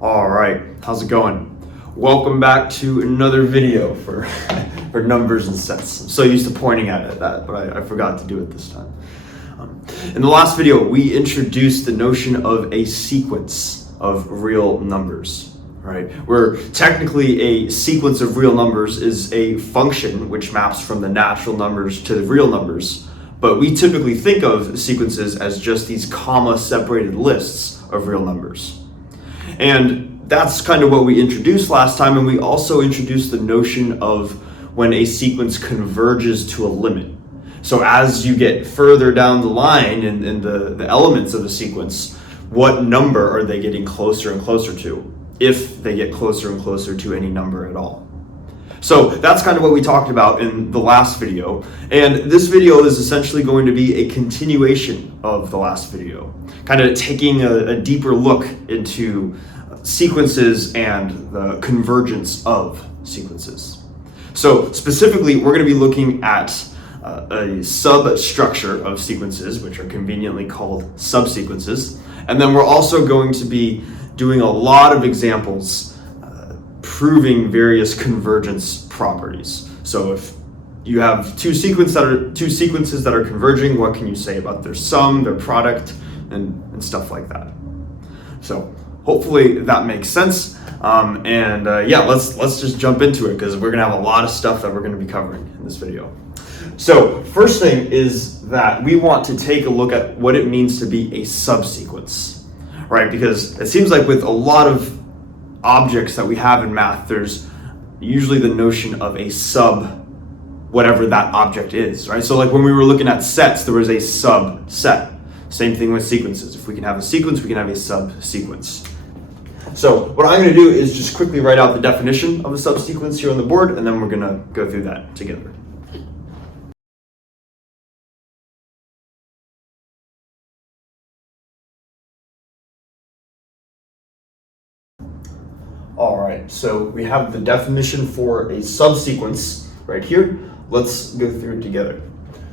All right, how's it going? Welcome back to another video for for numbers and sets. I'm so used to pointing at it but I forgot to do it this time. In the last video, we introduced the notion of a sequence of real numbers, right? Where technically a sequence of real numbers is a function which maps from the natural numbers to the real numbers, but we typically think of sequences as just these comma-separated lists of real numbers. And that's kind of what we introduced last time, and we also introduced the notion of when a sequence converges to a limit. So as you get further down the line in the elements of a sequence, what number are they getting closer and closer to, if they get closer and closer to any number at all? So that's kind of what we talked about in the last video, and this video is essentially going to be a continuation of the last video, kind of taking a deeper look into sequences and the convergence of sequences. So specifically, we're going to be looking at a substructure of sequences, which are conveniently called subsequences, and then we're also going to be doing a lot of examples proving various convergence properties. So if you have two sequences that are converging, what can you say about their sum, their product, and stuff like that? So hopefully that makes sense. Yeah, let's just jump into it, because we're gonna have a lot of stuff that we're gonna be covering in this video. So first thing is that we want to take a look at what it means to be a subsequence, right? Because it seems like with a lot of objects that we have in math, there's usually the notion of a sub whatever that object is, right? So like when we were looking at sets, there was a subset. Same thing with sequences. If we can have a sequence, we can have a subsequence. So what I'm going to do is just quickly write out the definition of a subsequence here on the board, and then we're going to go through that together. All right, so we have the definition for a subsequence right here. Let's go through it together.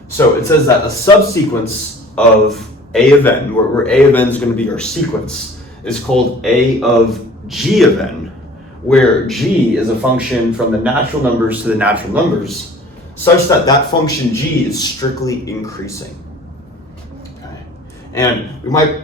So it says that a subsequence of A of n, where A of n is going to be our sequence, is called A of g of n, where g is a function from the natural numbers to the natural numbers, such that that function g is strictly increasing. Okay. And we might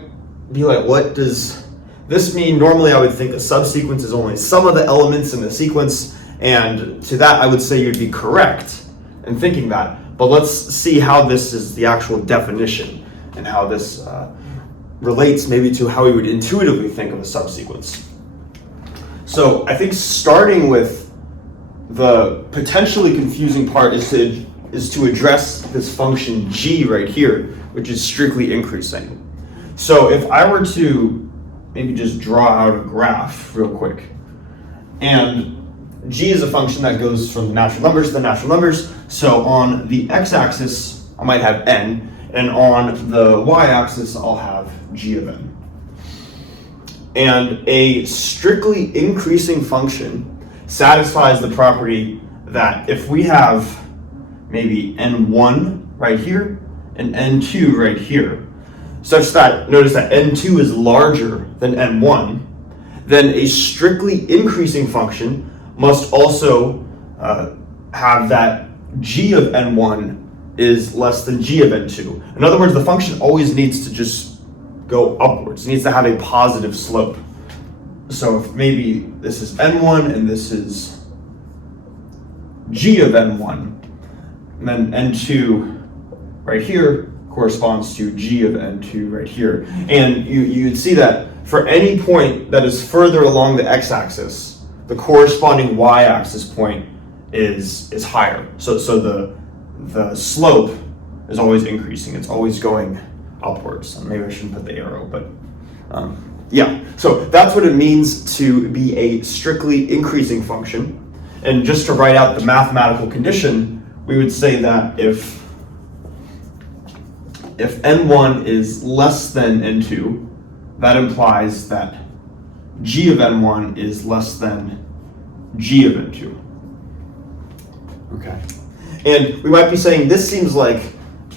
be like, what does this mean? Normally I would think a subsequence is only some of the elements in the sequence, and to that I would say you'd be correct in thinking that. But let's see how this is the actual definition and how this relates maybe to how we would intuitively think of a subsequence. So I think starting with the potentially confusing part is to address this function g right here, which is strictly increasing. So if I were to maybe just draw out a graph real quick, and g is a function that goes from the natural numbers to the natural numbers. So on the x-axis, I might have n, and on the y-axis, I'll have g of n. And a strictly increasing function satisfies the property that if we have maybe n1 right here and n2 right here, such that, notice that n2 is larger than n1, then a strictly increasing function must also have that g of n1 is less than g of n2. In other words, the function always needs to just go upwards. It needs to have a positive slope. So if maybe this is n1 and this is g of n1, and then n2 right here corresponds to g of n2 right here. And you'd see that for any point that is further along the x-axis, the corresponding y-axis point is higher. So the slope is always increasing. It's always going upwards. Maybe I shouldn't put the arrow, but yeah. So that's what it means to be a strictly increasing function. And just to write out the mathematical condition, we would say that if n1 is less than n2, that implies that g of n1 is less than g of n2. Okay. And we might be saying, this seems like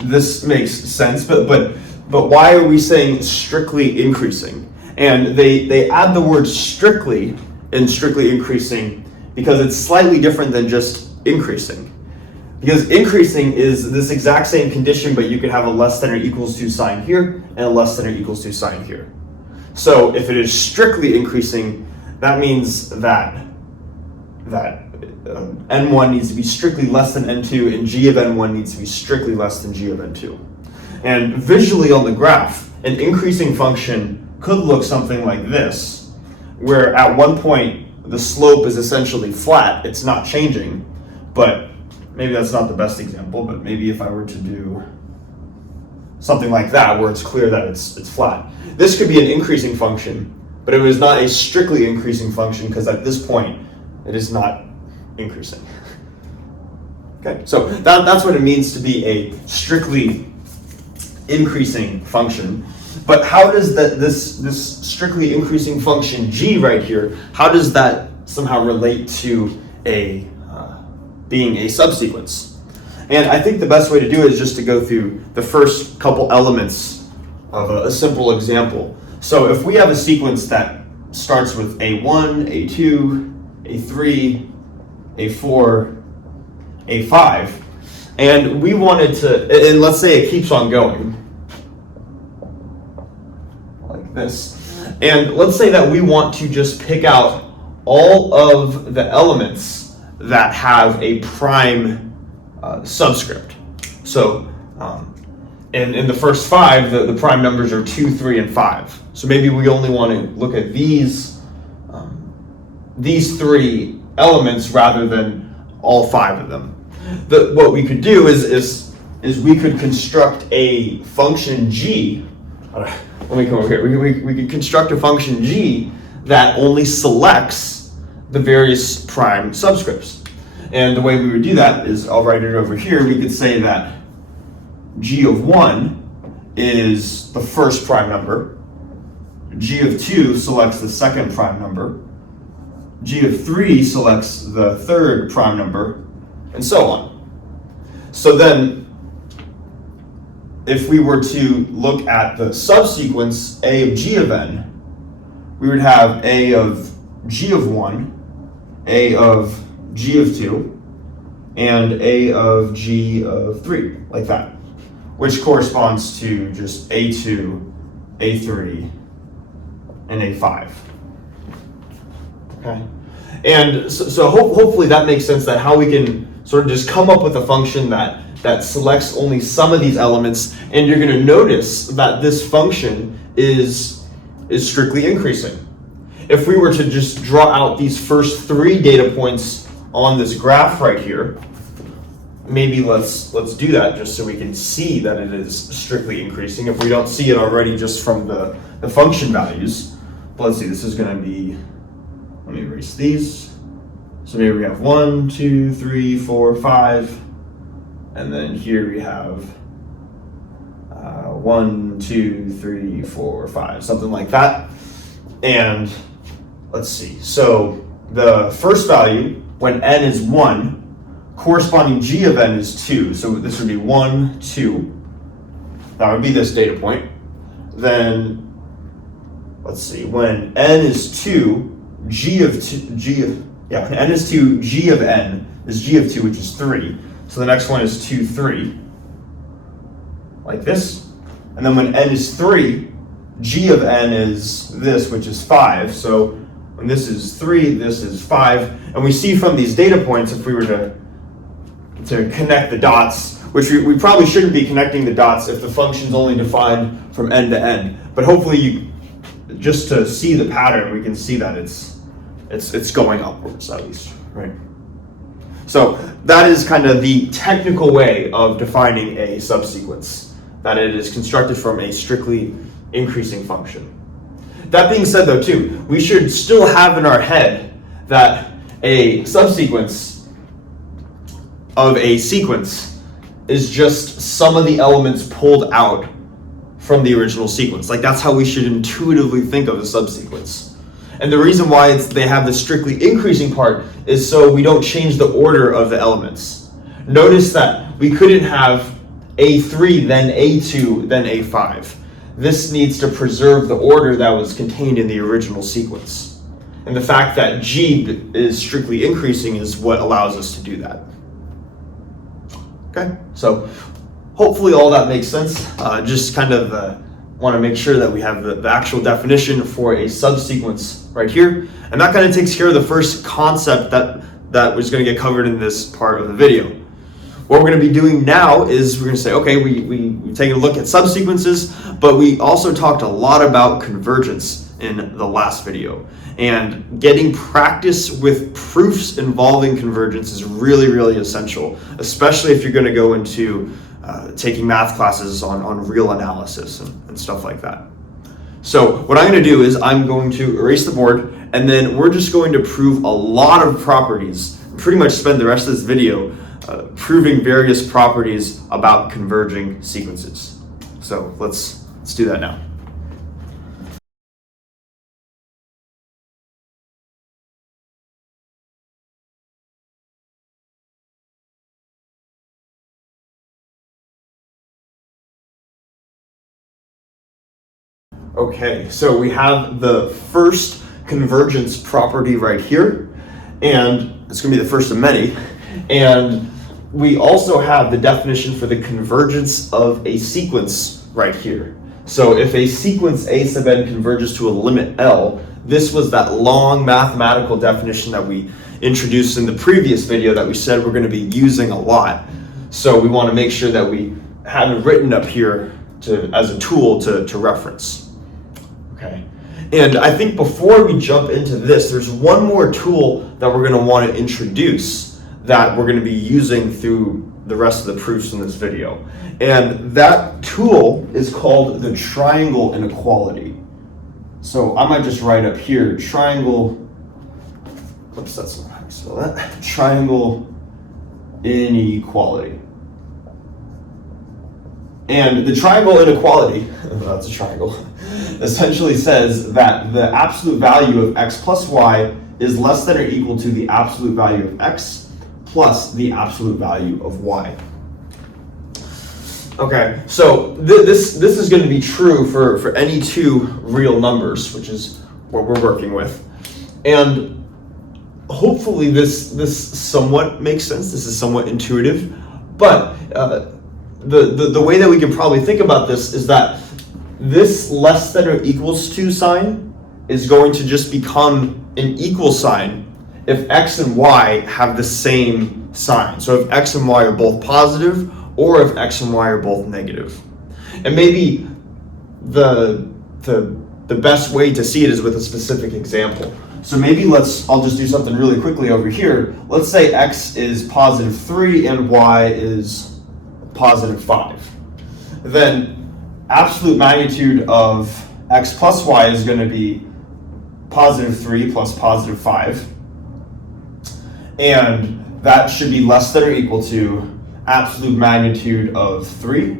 this makes sense, but why are we saying strictly increasing? And they add the word strictly in strictly increasing because it's slightly different than just increasing. Because increasing is this exact same condition, but you could have a less than or equals to sign here and a less than or equals to sign here. So if it is strictly increasing, that means that n1 needs to be strictly less than n2 and g of n1 needs to be strictly less than g of n2. And visually on the graph, an increasing function could look something like this, where at one point the slope is essentially flat, it's not changing, but maybe that's not the best example, but maybe if I were to do something like that where it's clear that it's flat. This could be an increasing function, but it was not a strictly increasing function because at this point it is not increasing. Okay, so that's what it means to be a strictly increasing function. But how does this strictly increasing function g right here, how does that somehow relate to being a subsequence? And I think the best way to do it is just to go through the first couple elements of a simple example. So if we have a sequence that starts with A1, A2, A3, A4, A5, and we wanted to, and let's say it keeps on going, like this, and let's say that we want to just pick out all of the elements that have a prime subscript. So in the first 5, the prime numbers are 2, 3, and 5. So maybe we only want to look at these 3 elements rather than all 5 of them. What we could do is we could construct a function g. Let me come over here. We could construct a function g that only selects the various prime subscripts. And the way we would do that is, I'll write it over here. We could say that g of 1 is the first prime number. G of 2 selects the second prime number. G of 3 selects the third prime number, and so on. So then, if we were to look at the subsequence A of g of n, we would have A of g of 1, A of g of 2, and A of g of 3, like that, which corresponds to just A2, A3, and A5. Okay, and so hopefully that makes sense, that how we can sort of just come up with a function that selects only some of these elements, and you're going to notice that this function is strictly increasing. If we were to just draw out these first 3 data points on this graph right here, maybe let's do that just so we can see that it is strictly increasing if we don't see it already just from the function values. But let's see, this is going to be, let me erase these. So maybe we have 1, 2, 3, 4, 5, and then here we have 1, 2, 3, 4, 5, something like that. And let's see, so the first value, when n is 1, corresponding g of n is 2. So this would be 1, 2. That would be this data point. Then, let's see, when n is 2, when n is 2, g of n is g of 2, which is 3. So the next one is 2, 3, like this. And then when n is 3, g of n is this, which is 5. So when this is 3, this is 5. And we see from these data points, if we were to connect the dots, which we probably shouldn't be connecting the dots if the function's only defined from n to n. But hopefully, just to see the pattern, we can see that it's going upwards at least, right? So that is kind of the technical way of defining a subsequence, that it is constructed from a strictly increasing function. That being said, though, too, we should still have in our head that a subsequence of a sequence is just some of the elements pulled out from the original sequence. Like, that's how we should intuitively think of a subsequence. And the reason why they have the strictly increasing part is so we don't change the order of the elements. Notice that we couldn't have A3, then A2, then A5. this needs to preserve the order that was contained in the original sequence. And the fact that G is strictly increasing is what allows us to do that. Okay, so hopefully all that makes sense. Just kind of want to make sure that we have the actual definition for a subsequence right here. And that kind of takes care of the first concept that was going to get covered in this part of the video. What we're going to be doing now is we're going to say, okay, we've taken a look at subsequences, but we also talked a lot about convergence in the last video. And getting practice with proofs involving convergence is really, really essential, especially if you're going to go into taking math classes on real analysis and stuff like that. So what I'm going to do is I'm going to erase the board, and then we're just going to prove a lot of properties, pretty much spend the rest of this video proving various properties about converging sequences. So let's do that now. Okay, so we have the first convergence property right here, and it's going to be the first of many. And we also have the definition for the convergence of a sequence right here. So if a sequence A sub n converges to a limit L, this was that long mathematical definition that we introduced in the previous video that we said we're going to be using a lot. So we want to make sure that we have it written up here as a tool to reference. Okay. And I think before we jump into this, there's one more tool that we're going to want to introduce that we're going to be using through the rest of the proofs in this video. And that tool is called the triangle inequality. So I might just write up here, triangle, oops, that's not how you spell that, triangle inequality. And the triangle inequality, that's a triangle, essentially says that the absolute value of x plus y is less than or equal to the absolute value of x plus the absolute value of y. Okay, so this is going to be true for any two real numbers, which is what we're working with. And hopefully this somewhat makes sense. This is somewhat intuitive, but the way that we can probably think about this is that this less than or equals to sign is going to just become an equal sign if x and y have the same sign. So if x and y are both positive, or if x and y are both negative. And maybe the best way to see it is with a specific example. So maybe I'll just do something really quickly over here. Let's say x is positive 3 and y is positive 5. Then absolute magnitude of x plus y is going to be positive 3 plus positive 5. And that should be less than or equal to absolute magnitude of 3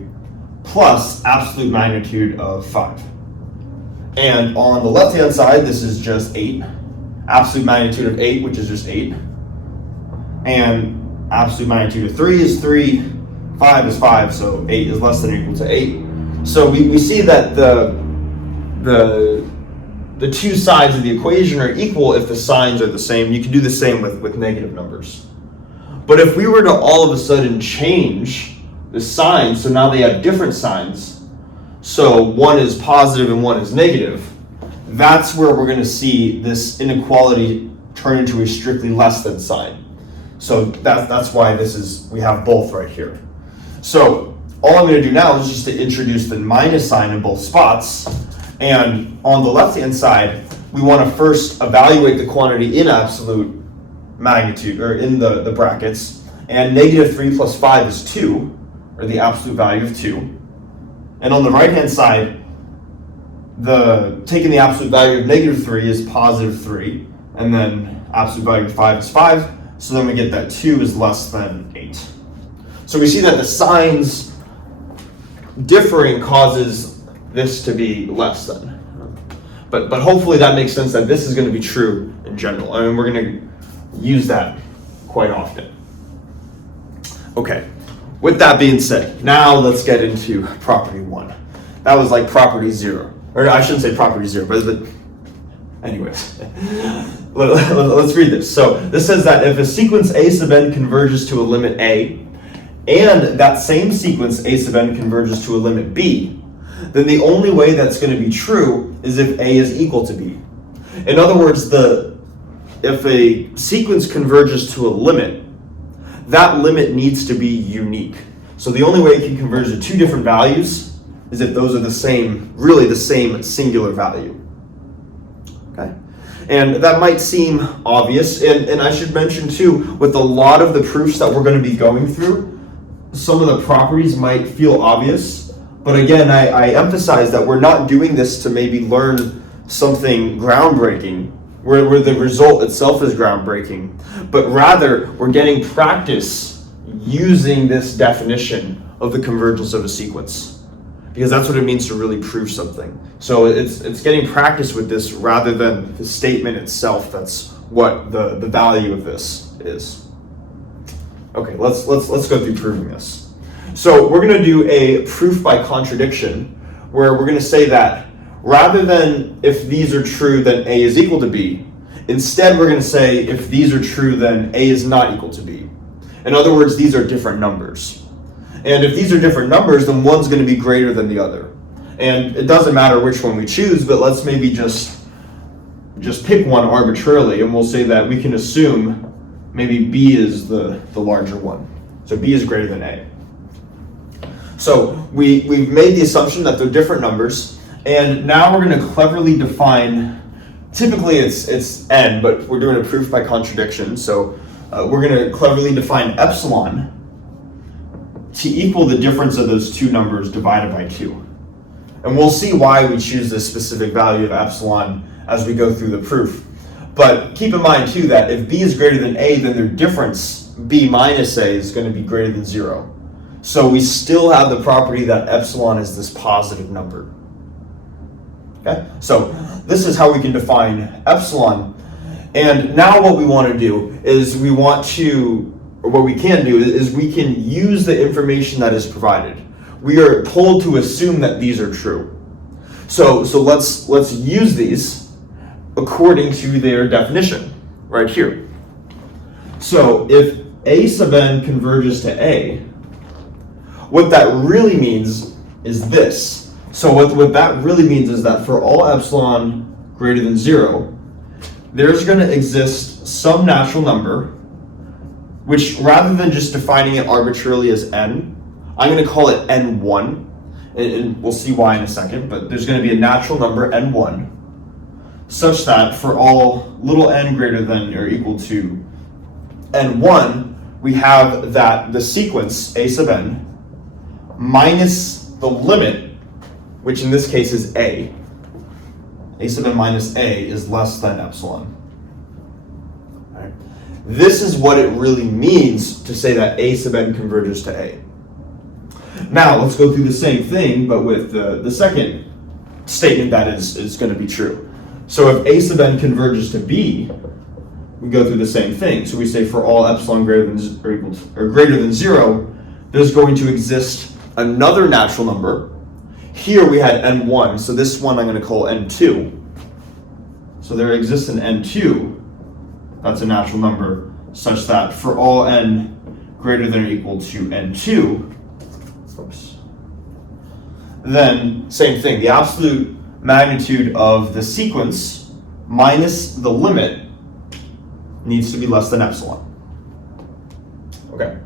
plus absolute magnitude of 5. And on the left-hand side, this is just 8. Absolute magnitude of 8, which is just 8. And absolute magnitude of 3 is 3. 5 is 5, so 8 is less than or equal to 8. So we see that the two sides of the equation are equal if the signs are the same. You can do the same with negative numbers. But if we were to all of a sudden change the signs, so now they have different signs, so one is positive and one is negative, that's where we're going to see this inequality turn into a strictly less than sign. So that's why we have both right here. So all I'm going to do now is just to introduce the minus sign in both spots. And on the left-hand side, we want to first evaluate the quantity in absolute magnitude, or in the brackets. And negative 3 plus 5 is 2, or the absolute value of 2. And on the right-hand side, taking the absolute value of negative 3 is positive 3. And then absolute value of 5 is 5. So then we get that 2 is less than 8. So we see that the signs differing causes this to be less than. But hopefully that makes sense that this is going to be true in general. I mean, we're going to use that quite often. Okay, with that being said, now let's get into property 1. That was like property 0. Or I shouldn't say property 0, but anyways. Let's read this. So this says that if a sequence a sub n converges to a limit a, and that same sequence a sub n converges to a limit b, then the only way that's going to be true is if a is equal to b. In other words, if a sequence converges to a limit, that limit needs to be unique. So the only way it can converge to two different values is if those are the same, really the same singular value. Okay? And that might seem obvious, and I should mention too, with a lot of the proofs that we're going to be going through, some of the properties might feel obvious, but again, I emphasize that we're not doing this to maybe learn something groundbreaking, where the result itself is groundbreaking, but rather we're getting practice using this definition of the convergence of a sequence, because that's what it means to really prove something. So it's getting practice with this rather than the statement itself. That's what the value of this is. Okay, let's go through proving this. So we're going to do a proof by contradiction, where we're going to say that rather than if these are true, then A is equal to B, instead we're going to say if these are true, then A is not equal to B. In other words, these are different numbers. And if these are different numbers, then one's going to be greater than the other. And it doesn't matter which one we choose, but let's maybe just pick one arbitrarily, and we'll say that we can assume maybe B is the larger one. So B is greater than A. So we've made the assumption that they're different numbers, and now we're going to cleverly define, typically it's n, but we're doing a proof by contradiction, so we're going to cleverly define epsilon to equal the difference of those two numbers divided by 2. And we'll see why we choose this specific value of epsilon as we go through the proof. But keep in mind too that if b is greater than a, then their difference, b minus a, is going to be greater than 0. So we still have the property that epsilon is this positive number. Okay, so this is how we can define epsilon. And now what we want to do is what we can do is we can use the information that is provided. We are told to assume that these are true. So let's use these according to their definition right here. So if a sub n converges to a, what that really means is this. So what that really means is that for all epsilon greater than 0, there's going to exist some natural number, which rather than just defining it arbitrarily as n, I'm going to call it n1, and we'll see why in a second, but there's going to be a natural number n1, such that for all little n greater than or equal to n1, we have that the sequence a sub n minus the limit, which in this case is a sub n minus a is less than epsilon. This is what it really means to say that a sub n converges to a. Now let's go through the same thing, but with the second statement that is going to be true. So if a sub n converges to b, we go through the same thing. So we say for all epsilon greater than or equal to, or greater than 0, there's going to exist another natural number. Here we had n1, so this one I'm going to call n2. So there exists an n2. That's a natural number such that for all n greater than or equal to n2, then same thing, the absolute magnitude of the sequence minus the limit needs to be less than epsilon. Okay,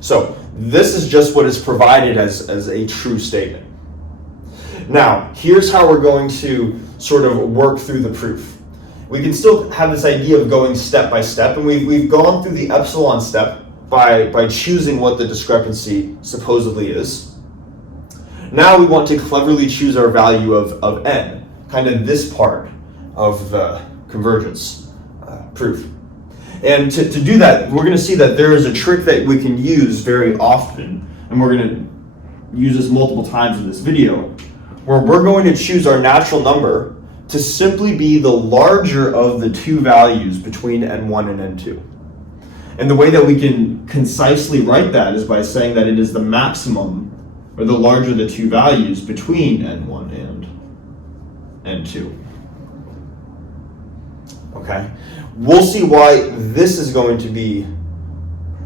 so this is just what is provided as a true statement. Now, here's how we're going to sort of work through the proof. We can still have this idea of going step by step, and we've gone through the epsilon step by choosing what the discrepancy supposedly is. Now we want to cleverly choose our value of n, kind of this part of the convergence proof. And to do that, we're going to see that there is a trick that we can use very often, and we're going to use this multiple times in this video, where we're going to choose our natural number to simply be the larger of the two values between n1 and n2. And the way that we can concisely write that is by saying that it is the maximum or the larger the two values between n1 and n2. Okay? We'll see why this is going to be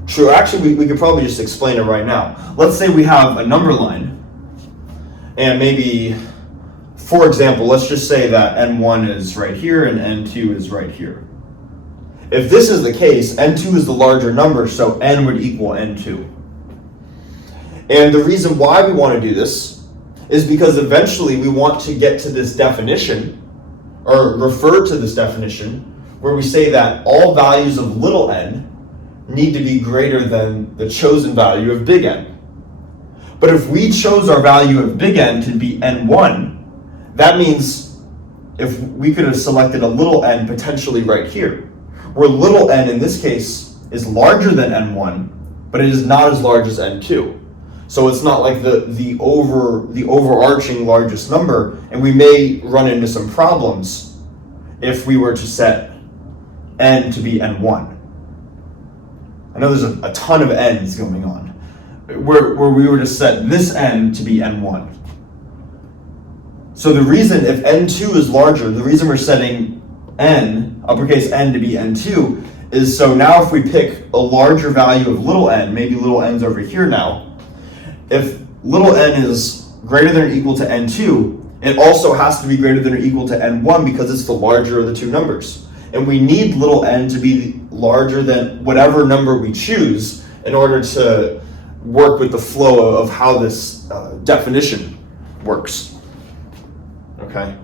true. Actually, we could probably just explain it right now. Let's say we have a number line, and maybe, for example, let's just say that n1 is right here and n2 is right here. If this is the case, n2 is the larger number, so n would equal n2. And the reason why we want to do this is because eventually we want to get to this definition, or refer to this definition, where we say that all values of little n need to be greater than the chosen value of big N. But if we chose our value of big N to be n1, that means if we could have selected a little n potentially right here, where little n in this case is larger than n1, but it is not as large as n2. So it's not like the overarching largest number, and we may run into some problems if we were to set n to be n1. I know there's a ton of n's going on, where we were to set this n to be n1. So the reason, if n2 is larger, the reason we're setting n, uppercase n, to be n2 is so now if we pick a larger value of little n, maybe little n's over here now, if little n is greater than or equal to n2, it also has to be greater than or equal to n1 because it's the larger of the two numbers. And we need little n to be larger than whatever number we choose in order to work with the flow of how this definition works. Okay?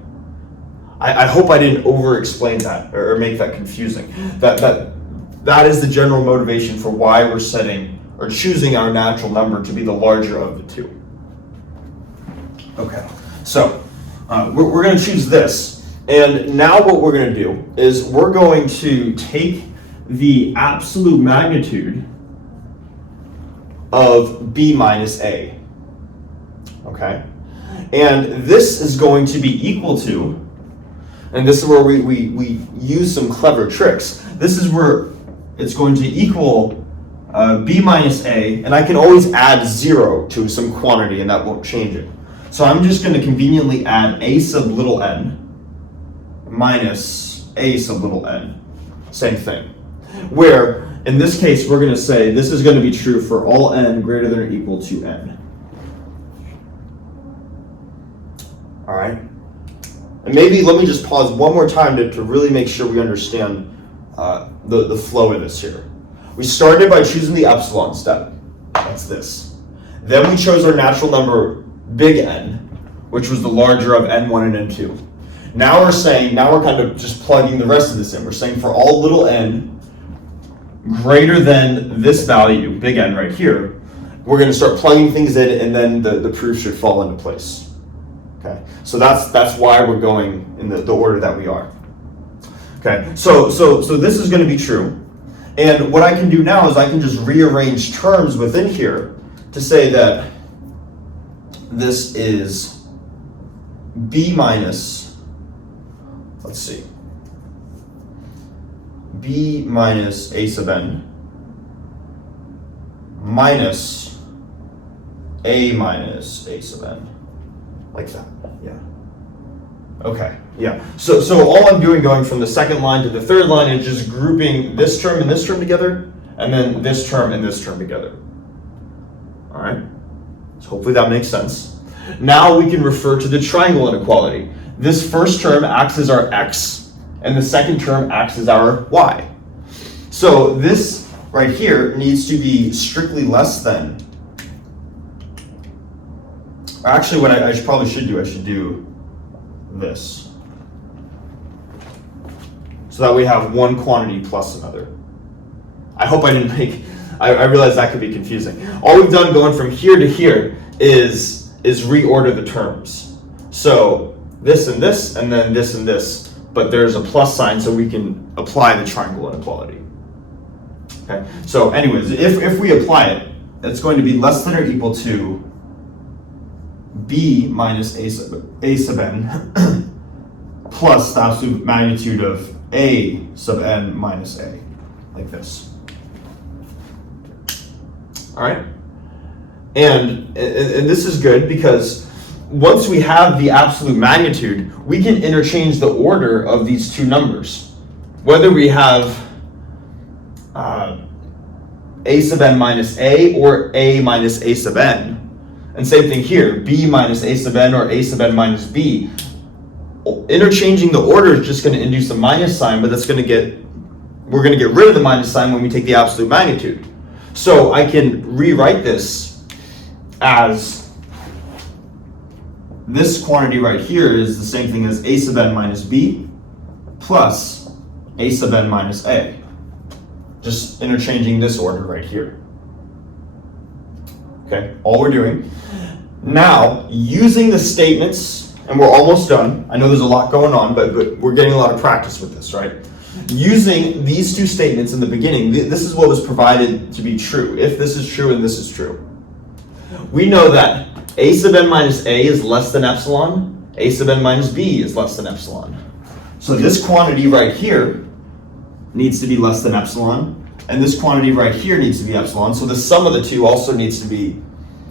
I hope I didn't over-explain that or make that confusing. That is the general motivation for why we're setting or choosing our natural number to be the larger of the two. Okay, so we're going to choose this. And now what we're going to do is we're going to take the absolute magnitude of b minus a. Okay? And this is going to be equal to, and this is where we use some clever tricks. This is where it's going to equal b minus a, and I can always add 0 to some quantity and that won't change it. So I'm just going to conveniently add a sub little n minus a sub little n. Same thing. Where, in this case, we're going to say this is going to be true for all n greater than or equal to n. All right? And maybe let me just pause one more time to really make sure we understand the flow of this here. We started by choosing the epsilon step. That's this. Then we chose our natural number, big N, which was the larger of n1 and n2. Now we're kind of just plugging the rest of this in. We're saying for all little n greater than this value, big N right here, we're going to start plugging things in, and then the proof should fall into place. Okay, so that's why we're going in the order that we are. Okay, so this is going to be true. And what I can do now is I can just rearrange terms within here to say that this is b minus, let's see, b minus a sub n minus a minus a sub n. Like that, yeah. Okay, yeah. So all I'm doing going from the second line to the third line is just grouping this term and this term together, and then this term and this term together. All right? So hopefully that makes sense. Now we can refer to the triangle inequality. This first term acts as our x, and the second term acts as our y. So this right here needs to be strictly less than. Actually, what I probably should do this. So that we have one quantity plus another. I hope I didn't make, I realize that could be confusing. All we've done going from here to here is reorder the terms. So this and this, and then this and this, but there's a plus sign so we can apply the triangle inequality. Okay, so anyways, if we apply it, it's going to be less than or equal to b minus a sub n plus the absolute magnitude of a sub n minus a, like this. All right? And this is good because once we have the absolute magnitude, we can interchange the order of these two numbers. Whether we have a sub n minus a or a minus a sub n. And same thing here, b minus a sub n or a sub n minus b. Interchanging the order is just going to induce a minus sign, but we're going to get rid of the minus sign when we take the absolute magnitude. So I can rewrite this as this quantity right here is the same thing as a sub n minus b plus a sub n minus a. Just interchanging this order right here. Okay, all we're doing. Now, using the statements, and we're almost done. I know there's a lot going on, but we're getting a lot of practice with this, right? Using these two statements in the beginning, this is what was provided to be true. If this is true and this is true. We know that a sub n minus a is less than epsilon, a sub n minus b is less than epsilon. So this quantity right here needs to be less than epsilon, and this quantity right here needs to be epsilon, so the sum of the two also needs to be,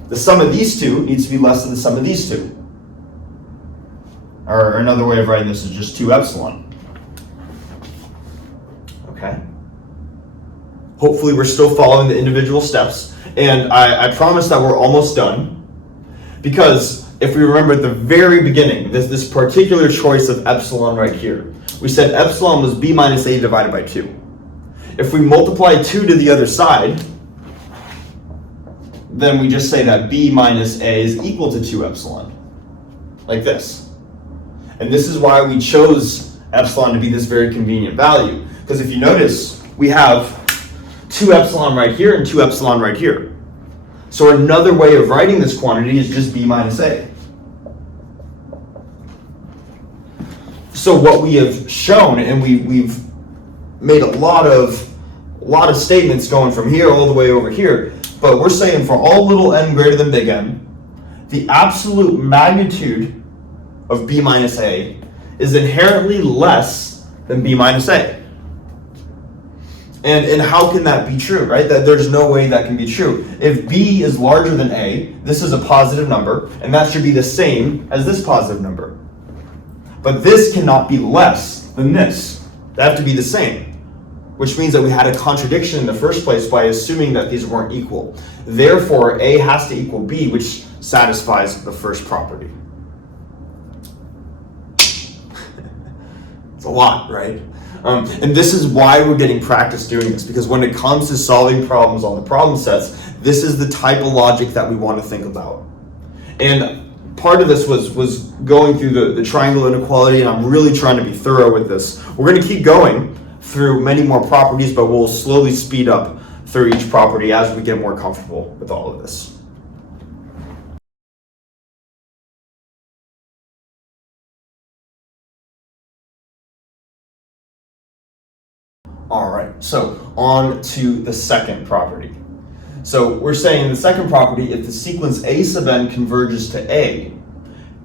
the sum of these two needs to be less than the sum of these two. Or another way of writing this is just 2 epsilon. Okay? Hopefully we're still following the individual steps, and I promise that we're almost done, because if we remember at the very beginning, this particular choice of epsilon right here, we said epsilon was b minus a divided by 2. If we multiply 2 to the other side, then we just say that b minus a is equal to 2 epsilon, like this. And this is why we chose epsilon to be this very convenient value, because if you notice, we have 2 epsilon right here and 2 epsilon right here. So another way of writing this quantity is just b minus a. So what we have shown, and we've made a lot of statements going from here all the way over here, but we're saying for all little n greater than big N, the absolute magnitude of b minus a is inherently less than b minus a. And how can that be true, right? That there's no way that can be true. If b is larger than a, this is a positive number, and that should be the same as this positive number. But this cannot be less than this. They have to be the same, which means that we had a contradiction in the first place by assuming that these weren't equal. Therefore, a has to equal b, which satisfies the first property. It's a lot, right? And this is why we're getting practice doing this, because when it comes to solving problems on the problem sets, this is the type of logic that we want to think about. And part of this was going through the triangle inequality, and I'm really trying to be thorough with this. We're going to keep going through many more properties, but we'll slowly speed up through each property as we get more comfortable with all of this. All right, so on to the second property. So we're saying in the second property, if the sequence a sub n converges to a,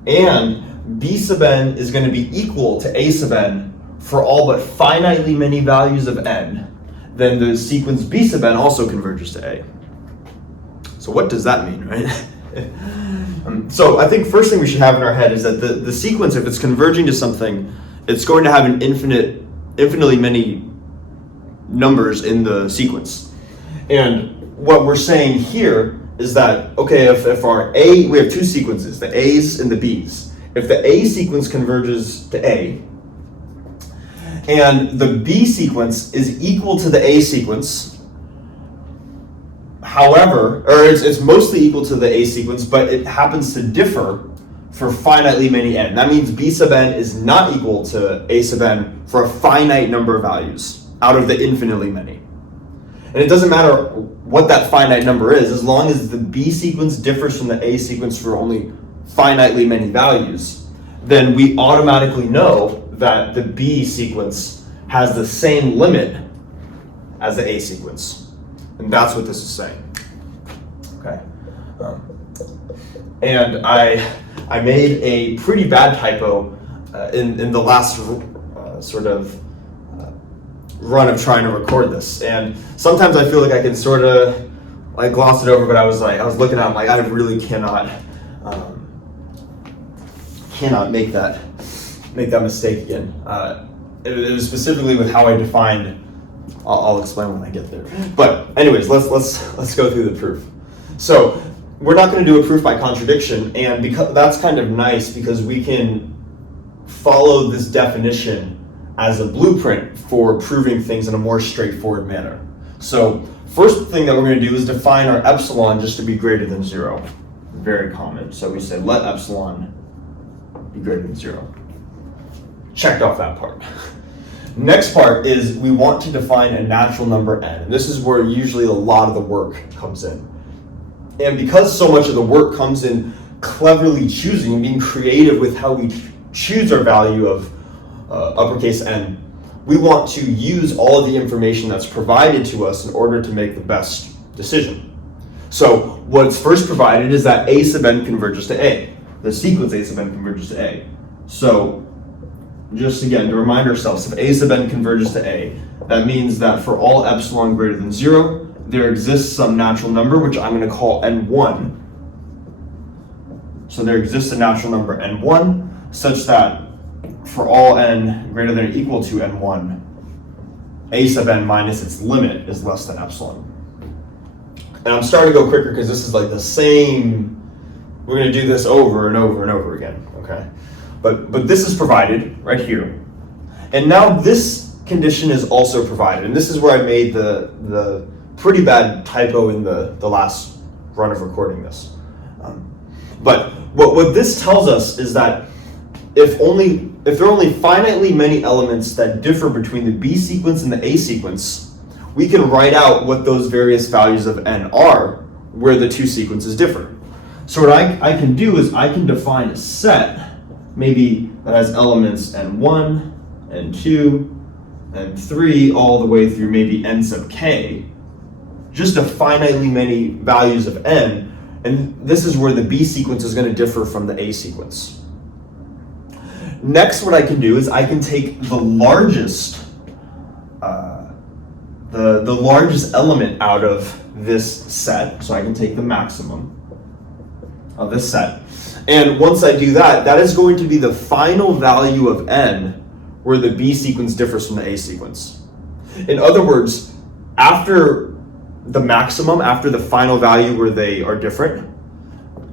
and b sub n is going to be equal to a sub n for all but finitely many values of n, then the sequence b sub n also converges to a. So what does that mean, right? So I think first thing we should have in our head is that the sequence, if it's converging to something, it's going to have an infinitely many numbers in the sequence. And what we're saying here is that, okay, if our A, we have two sequences, the A's and the B's. If the A sequence converges to A, and the B sequence is equal to the A sequence, however, or it's mostly equal to the A sequence, but it happens to differ for finitely many n. That means B sub n is not equal to A sub n for a finite number of values out of the infinitely many. And it doesn't matter what that finite number is, as long as the B sequence differs from the A sequence for only finitely many values, then we automatically know that the B sequence has the same limit as the A sequence. And that's what this is saying. Okay. And I made a pretty bad typo in the last sort of run of trying to record this. And sometimes I feel like I can sort of I glossed it over, but I was looking at it, I'm like, I really cannot make that mistake again. It was specifically with how I defined. I'll explain when I get there. But anyways, let's go through the proof. So we're not going to do a proof by contradiction, and because that's kind of nice because we can follow this definition as a blueprint for proving things in a more straightforward manner. So first thing that we're going to do is define our epsilon just to be greater than 0. Very common. So we say let epsilon be greater than 0. Checked off that part. Next part is we want to define a natural number n. And this is where usually a lot of the work comes in. And because so much of the work comes in cleverly choosing, being creative with how we choose our value of uppercase N, we want to use all of the information that's provided to us in order to make the best decision. So what's first provided is that A sub n converges to A. The sequence A sub n converges to A. So just again, to remind ourselves, if A sub n converges to A, that means that for all epsilon greater than 0, there exists some natural number, which I'm going to call n1. So there exists a natural number n1, such that for all n greater than or equal to n1, A sub n minus its limit is less than epsilon. And I'm starting to go quicker because this is like the same, we're going to do this over and over and over again, okay? But this is provided right here. And now this condition is also provided. And this is where I made the pretty bad typo in the last run of recording this. But what this tells us is that if there are only finitely many elements that differ between the B sequence and the A sequence, we can write out what those various values of n are where the two sequences differ. So what I can do is I can define a set maybe that has elements n1, n2, n3, all the way through maybe n sub k, just a finitely many values of n, and this is where the B sequence is going to differ from the A sequence. Next, what I can do is I can take the largest the largest element out of this set, so I can take the maximum of this set. And once I do that, that is going to be the final value of n where the B sequence differs from the A sequence. In other words, after the maximum, after the final value where they are different,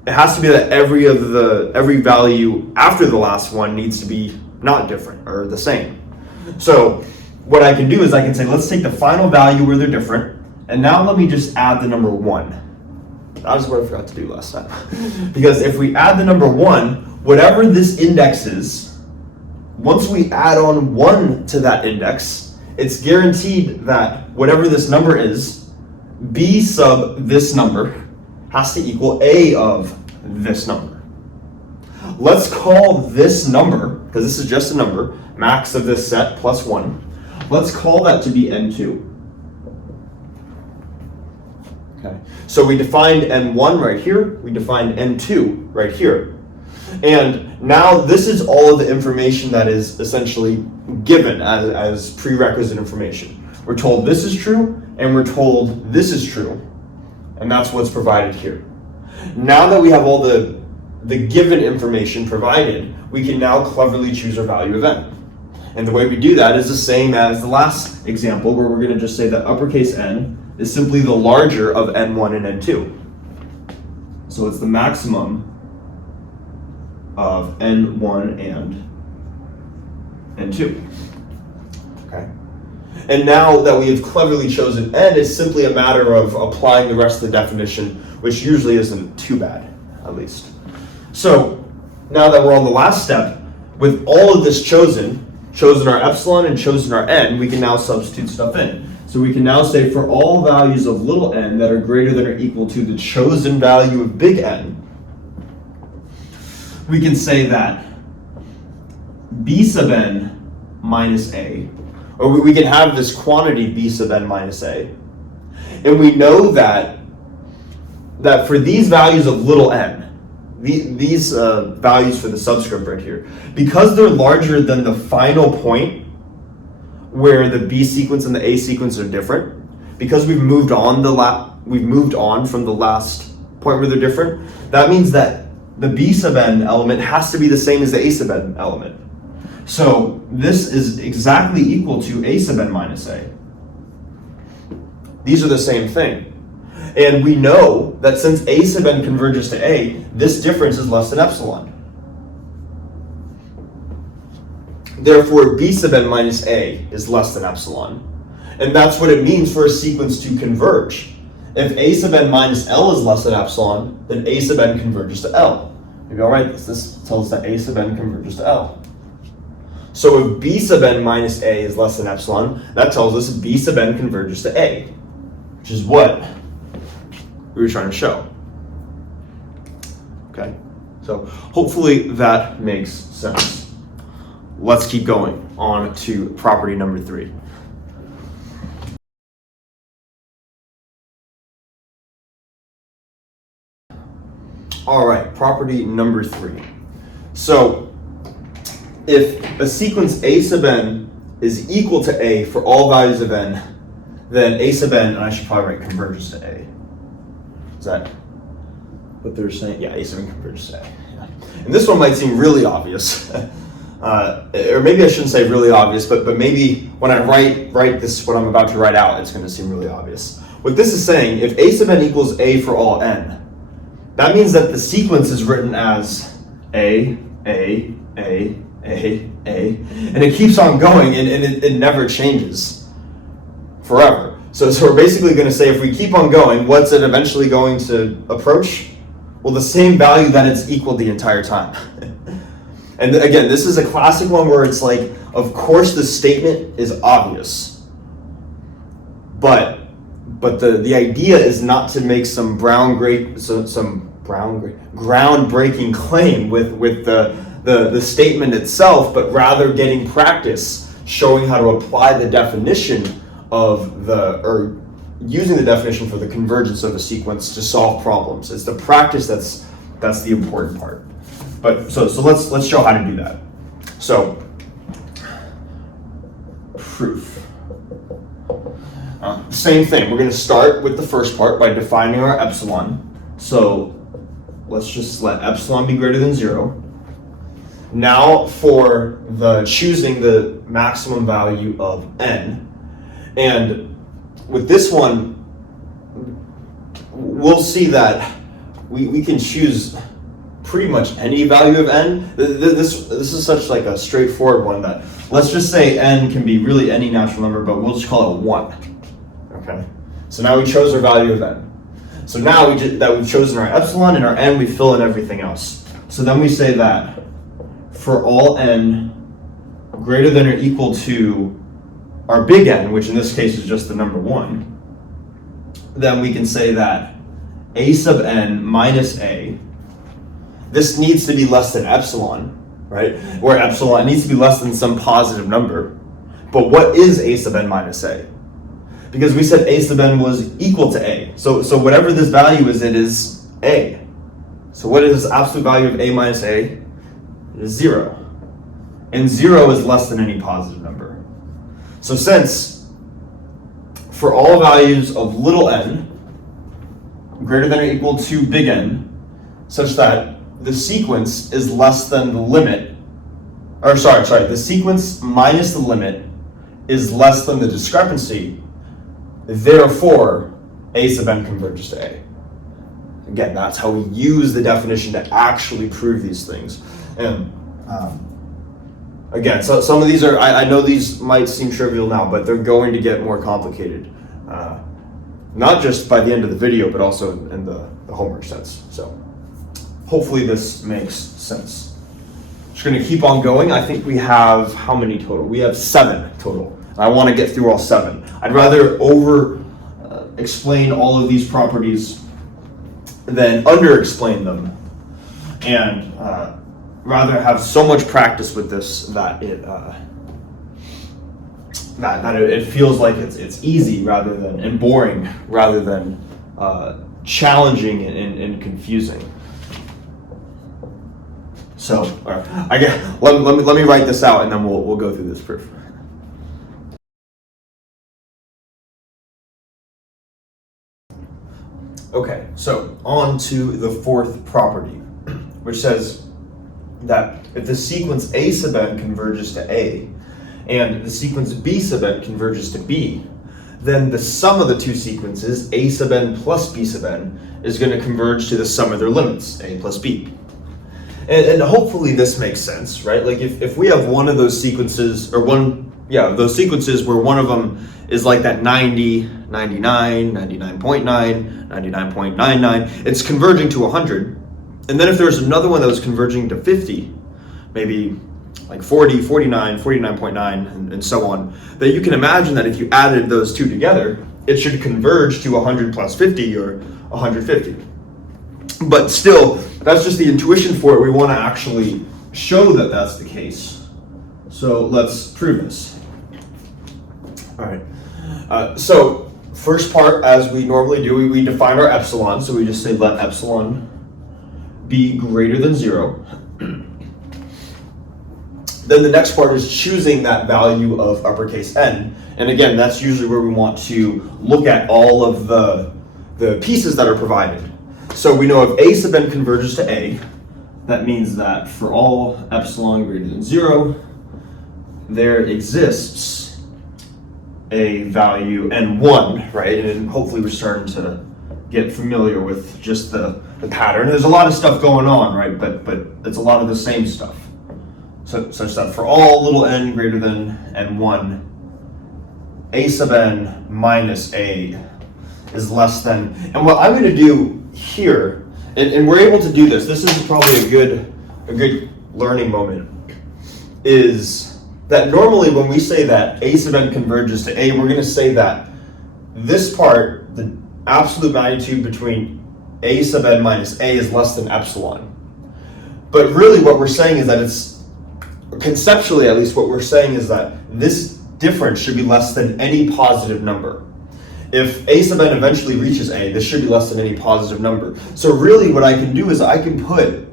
it has to be that every value after the last one needs to be not different or the same. So what I can do is I can say, let's take the final value where they're different, and now let me just add the number 1. That was what I forgot to do last time. Because if we add the number 1, whatever this index is, once we add on 1 to that index, it's guaranteed that whatever this number is, B sub this number has to equal A of this number. Let's call this number, because this is just a number, max of this set plus 1, let's call that to be n2. Okay. So we defined n1 right here, we defined n2 right here. And now this is all of the information that is essentially given as prerequisite information. We're told this is true, and we're told this is true. And that's what's provided here. Now that we have all the given information provided, we can now cleverly choose our value of n. And the way we do that is the same as the last example, where we're going to just say that uppercase n is simply the larger of n1 and n2. So it's the maximum of n1 and n2. Okay. And now that we have cleverly chosen n, it's simply a matter of applying the rest of the definition, which usually isn't too bad, at least. So now that we're on the last step, with all of this chosen our epsilon and chosen our n, we can now substitute stuff in. So we can now say for all values of little n that are greater than or equal to the chosen value of big N, we can say that B sub n minus A, or we can have this quantity B sub n minus A, and we know that for these values of little n, these values for the subscript right here, because they're larger than the final point where the B sequence and the A sequence are different, because we've moved on we've moved on from the last point where they're different, that means that the b sub n element has to be the same as the a sub n element. So this is exactly equal to a sub n minus a. These are the same thing. And we know that since a sub n converges to a, this difference is less than epsilon. Therefore, b sub n minus a is less than epsilon. And that's what it means for a sequence to converge. If a sub n minus L is less than epsilon, then a sub n converges to L. Maybe I'll write this. This tells us that a sub n converges to L. So if b sub n minus a is less than epsilon, that tells us b sub n converges to a, which is what we were trying to show. Okay, so hopefully that makes sense. Let's keep going on to property number 3. All right, property number 3. So if a sequence a sub n is equal to a for all values of n, then a sub n, and I should probably write converges to a. Is that what they're saying? Yeah, a sub n converges to a. Yeah. And this one might seem really obvious. Or maybe I shouldn't say really obvious, but maybe when I write this, what I'm about to write out, it's going to seem really obvious. What this is saying, if a sub n equals a for all n, that means that the sequence is written as a, and it keeps on going, and it never changes forever. So we're basically going to say if we keep on going, what's it eventually going to approach? Well, the same value that it's equaled the entire time. And again, this is a classic one where it's like, of course the statement is obvious, but the idea is not to make some groundbreaking claim with the statement itself, but rather getting practice showing how to apply the definition or using the definition for the convergence of a sequence to solve problems. It's the practice that's the important part. But so let's show how to do that. So proof. Same thing. We're going to start with the first part by defining our epsilon. So let's just let epsilon be greater than 0. Now for choosing the maximum value of n. And with this one, we'll see that we can choose pretty much any value of n. This is such like a straightforward one that let's just say n can be really any natural number, but we'll just call it 1. Okay. So now we chose our value of n. So now that we've chosen our epsilon and our n, we fill in everything else. So then we say that for all n greater than or equal to our big N, which in this case is just the number 1, then we can say that a sub n minus a, this needs to be less than epsilon, right? Where epsilon needs to be less than some positive number. But what is a sub n minus a? Because we said a sub n was equal to a. So whatever this value is, it is a. So what is the absolute value of a minus a? It is 0. And 0 is less than any positive number. So since for all values of little n greater than or equal to big N, such that the sequence is less than the limit, or sorry, the sequence minus the limit is less than the discrepancy, therefore a sub n converges to a. Again, that's how we use the definition to actually prove these things. And again, so some of these are, I know these might seem trivial now, but they're going to get more complicated. Not just by the end of the video, but also in the homework sets. So hopefully this makes sense. Just going to keep on going. I think we have, how many total? We have 7 total. I want to get through all 7. I'd rather explain all of these properties than under-explain them. And rather have so much practice with this that it feels like it's easy rather than and boring rather than challenging and confusing. So I guess let me write this out and then we'll go through this proof. Okay, so on to the fourth property, which says that if the sequence A sub n converges to A and the sequence B sub n converges to B, then the sum of the two sequences, A sub n plus B sub n, is going to converge to the sum of their limits, A plus B. And hopefully this makes sense, right? Like if we have one of those sequences, or those sequences where one of them is like that 90, 99, 99.9, 99.99, it's converging to 100. And then if there's another one that was converging to 50, maybe like 40, 49, 49.9, and so on, that you can imagine that if you added those two together, it should converge to 100 plus 50 or 150. But still, that's just the intuition for it. We want to actually show that that's the case. So let's prove this. All right. So first part, as we normally do, we define our epsilon. So we just say let epsilon be greater than 0. Then the next part is choosing that value of uppercase N. And again, that's usually where we want to look at all of the pieces that are provided. So we know if A sub n converges to A, that means that for all epsilon greater than 0, there exists a value N1, right? And hopefully we're starting to get familiar with just the pattern. There's a lot of stuff going on, right? But it's a lot of the same stuff. So such that for all little n greater than N1, A sub n minus A is less than, and what I'm going to do here, and we're able to do this, this is probably a good learning moment, is that normally when we say that A sub n converges to A, we're going to say that this part, the absolute magnitude between A sub n minus A is less than epsilon. But really what we're saying is that it's, conceptually at least, what we're saying is that this difference should be less than any positive number. If A sub n eventually reaches A, this should be less than any positive number. So really what I can do is I can put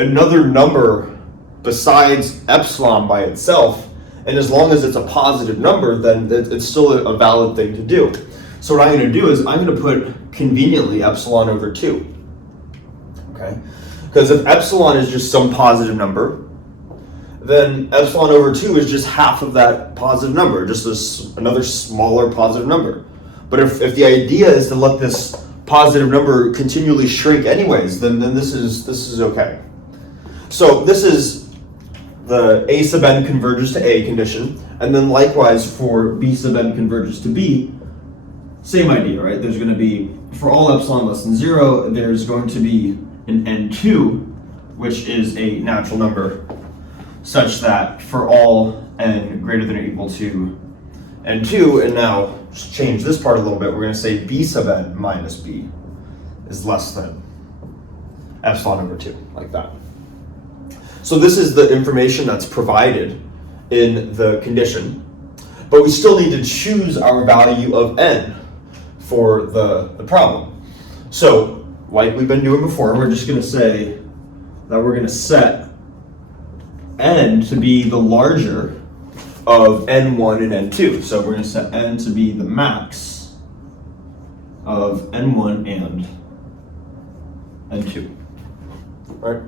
another number besides epsilon by itself, and as long as it's a positive number, then it's still a valid thing to do. So what I'm going to do is I'm going to put conveniently epsilon over 2. Okay? Because if epsilon is just some positive number, then epsilon over 2 is just half of that positive number, just another smaller positive number. But if the idea is to let this positive number continually shrink anyways, then this is okay. So this is the A sub n converges to A condition, and then likewise for B sub n converges to B, same idea, right? There's going to be, for all epsilon less than 0, there's going to be an N2, which is a natural number, such that for all n greater than or equal to N2, and now just change this part a little bit, we're going to say B sub n minus B is less than epsilon over 2, like that. So this is the information that's provided in the condition, but we still need to choose our value of n for the problem. So like we've been doing before, we're just going to say that we're going to set n to be the larger of n1 and n2. So we're going to set n to be the max of n1 and n2. Right?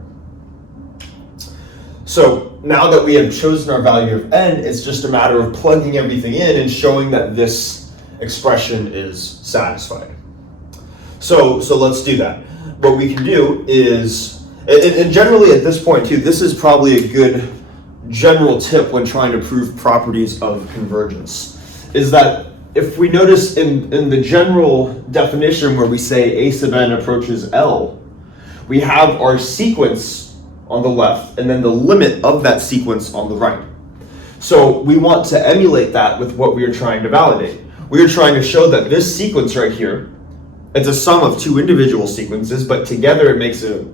So now that we have chosen our value of n, it's just a matter of plugging everything in and showing that this expression is satisfied. So let's do that. What we can do is, and generally at this point too, this is probably a good general tip when trying to prove properties of convergence, is that if we notice in the general definition where we say A sub n approaches L, we have our sequence on the left and then the limit of that sequence on the right. So we want to emulate that with what we are trying to validate. We are trying to show that this sequence right here, it's a sum of two individual sequences, but together it makes a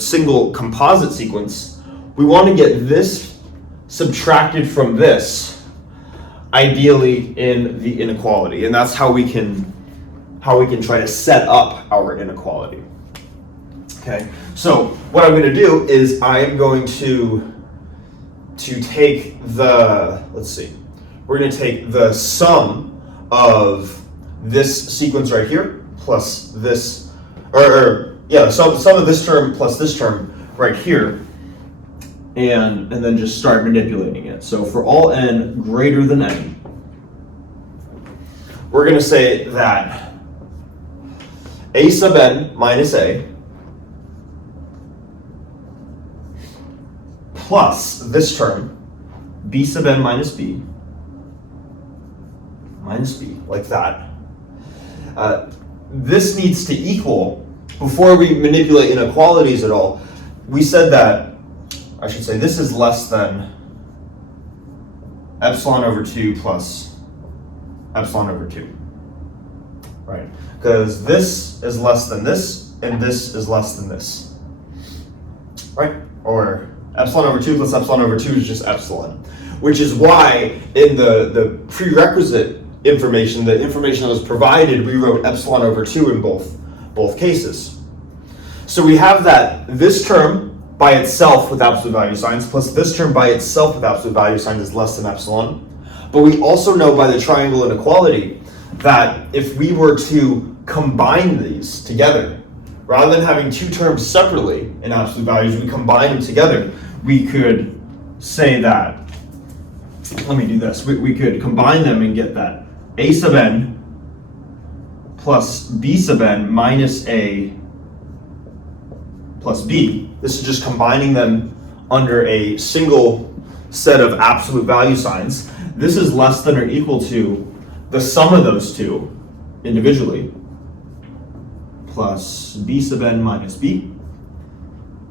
single composite sequence. We want to get this subtracted from this, ideally in the inequality, and that's how we can try to set up our inequality. Okay, so what I'm going to do is I am going to take the, we're going to take the sum of this sequence right here plus this, or yeah, sum of this term plus this term right here, and then just start manipulating it. So for all n greater than n, we're going to say that a sub n minus a plus this term, b sub n minus b, like that. This needs to equal, before we manipulate inequalities at all, we said that, I should say, this is less than epsilon over 2 plus epsilon over 2, right? Because this is less than this, and this is less than this, right? Or epsilon over 2 plus epsilon over 2 is just epsilon, which is why in the prerequisite information, the information that was provided, we wrote epsilon over 2 in both cases. So we have that this term by itself with absolute value signs plus this term by itself with absolute value signs is less than epsilon. But we also know by the triangle inequality that if we were to combine these together, rather than having two terms separately in absolute values, we combine them together, we could say that, let me do this, we could combine them and get that a sub n plus b sub n minus a plus b. This is just combining them under a single set of absolute value signs. This is less than or equal to the sum of those two individually plus b sub n minus b.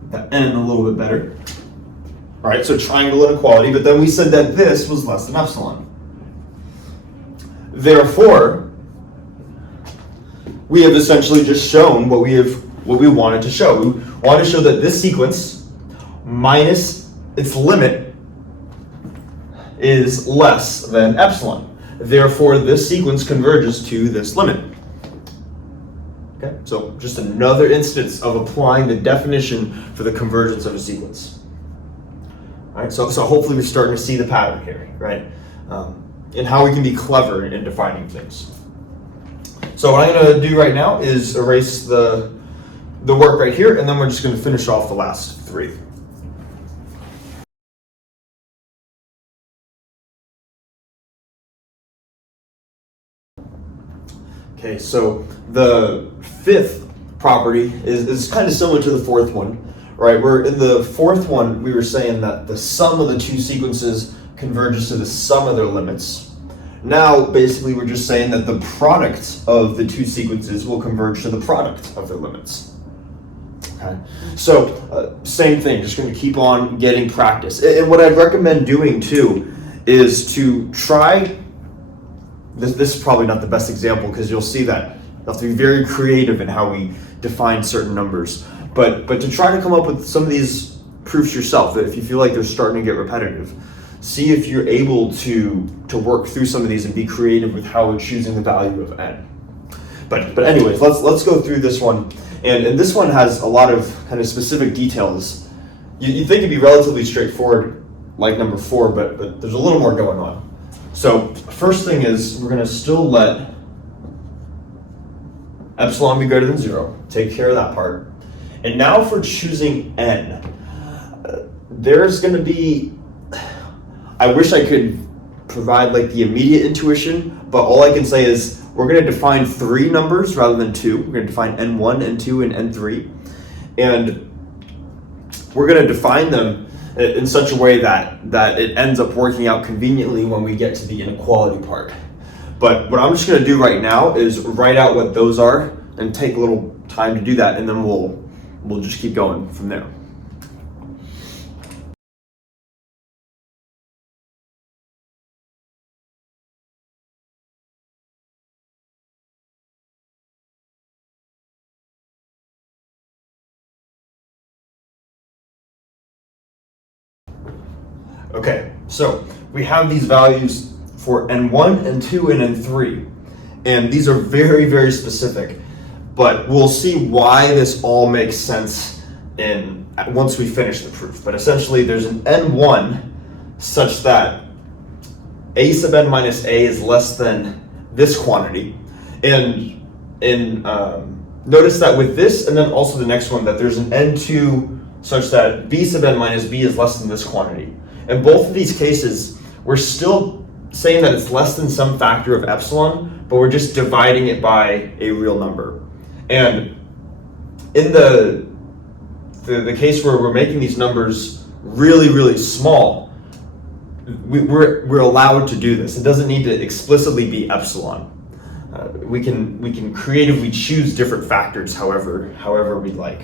That n a little bit better. All right, so triangle inequality, but then we said that this was less than epsilon. Therefore, we have essentially just shown what we wanted to show. We wanted to show that this sequence minus its limit is less than epsilon. Therefore, this sequence converges to this limit. Okay, so just another instance of applying the definition for the convergence of a sequence. All right, so hopefully we're starting to see the pattern here, right? And how we can be clever in defining things. So what I'm going to do right now is erase the work right here, and then we're just going to finish off the last three. Okay, so the fifth property is kind of similar to the fourth one, right? Where in the fourth one, we were saying that the sum of the two sequences converges to the sum of their limits. Now, basically, we're just saying that the product of the two sequences will converge to the product of their limits. Okay, so same thing, just going to keep on getting practice. And what I'd recommend doing too is to try, this is probably not the best example because you'll see that you have to be very creative in how we define certain numbers, but to try to come up with some of these proofs yourself, if you feel like they're starting to get repetitive. See if you're able to work through some of these and be creative with how we're choosing the value of n. But anyways, let's go through this one. And this one has a lot of kind of specific details. You'd think it'd be relatively straightforward like number 4, but there's a little more going on. So first thing is we're going to still let epsilon be greater than 0. Take care of that part. And now for choosing n, there's going to be, I wish I could provide like the immediate intuition, but all I can say is we're going to define 3 numbers rather than 2. We're going to define n1, n2, and n3. And we're going to define them in such a way that it ends up working out conveniently when we get to the inequality part. But what I'm just going to do right now is write out what those are and take a little time to do that, and then we'll just keep going from there. Okay, so we have these values for n1, n2, and n3, and these are very, very specific, but we'll see why this all makes sense once we finish the proof. But essentially there's an n1 such that a sub n minus a is less than this quantity, and notice that with this and then also the next one, that there's an n2 such that b sub n minus b is less than this quantity. In both of these cases, we're still saying that it's less than some factor of epsilon, but we're just dividing it by a real number. And in the case where we're making these numbers really, really small, we're allowed to do this. It doesn't need to explicitly be epsilon. We can creatively choose different factors however we'd like.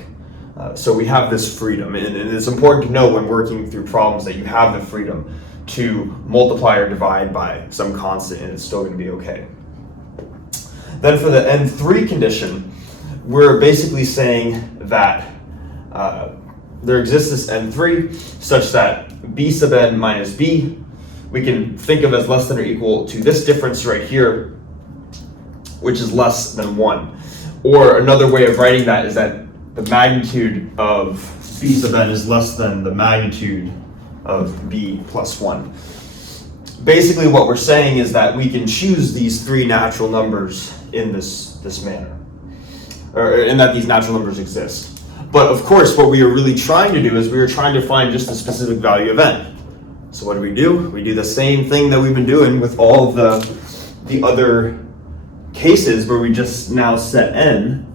So we have this freedom, and it's important to know when working through problems that you have the freedom to multiply or divide by some constant, and it's still going to be okay. Then for the n3 condition, we're basically saying that there exists this n3 such that b sub n minus b we can think of as less than or equal to this difference right here, which is less than 1. Or another way of writing that is that the magnitude of b sub n is less than the magnitude of b plus 1. Basically what we're saying is that we can choose these three natural numbers in this manner, and that these natural numbers exist. But of course, what we are really trying to do is we are trying to find just a specific value of n. So what do? We do the same thing that we've been doing with all of the other cases where we just now set n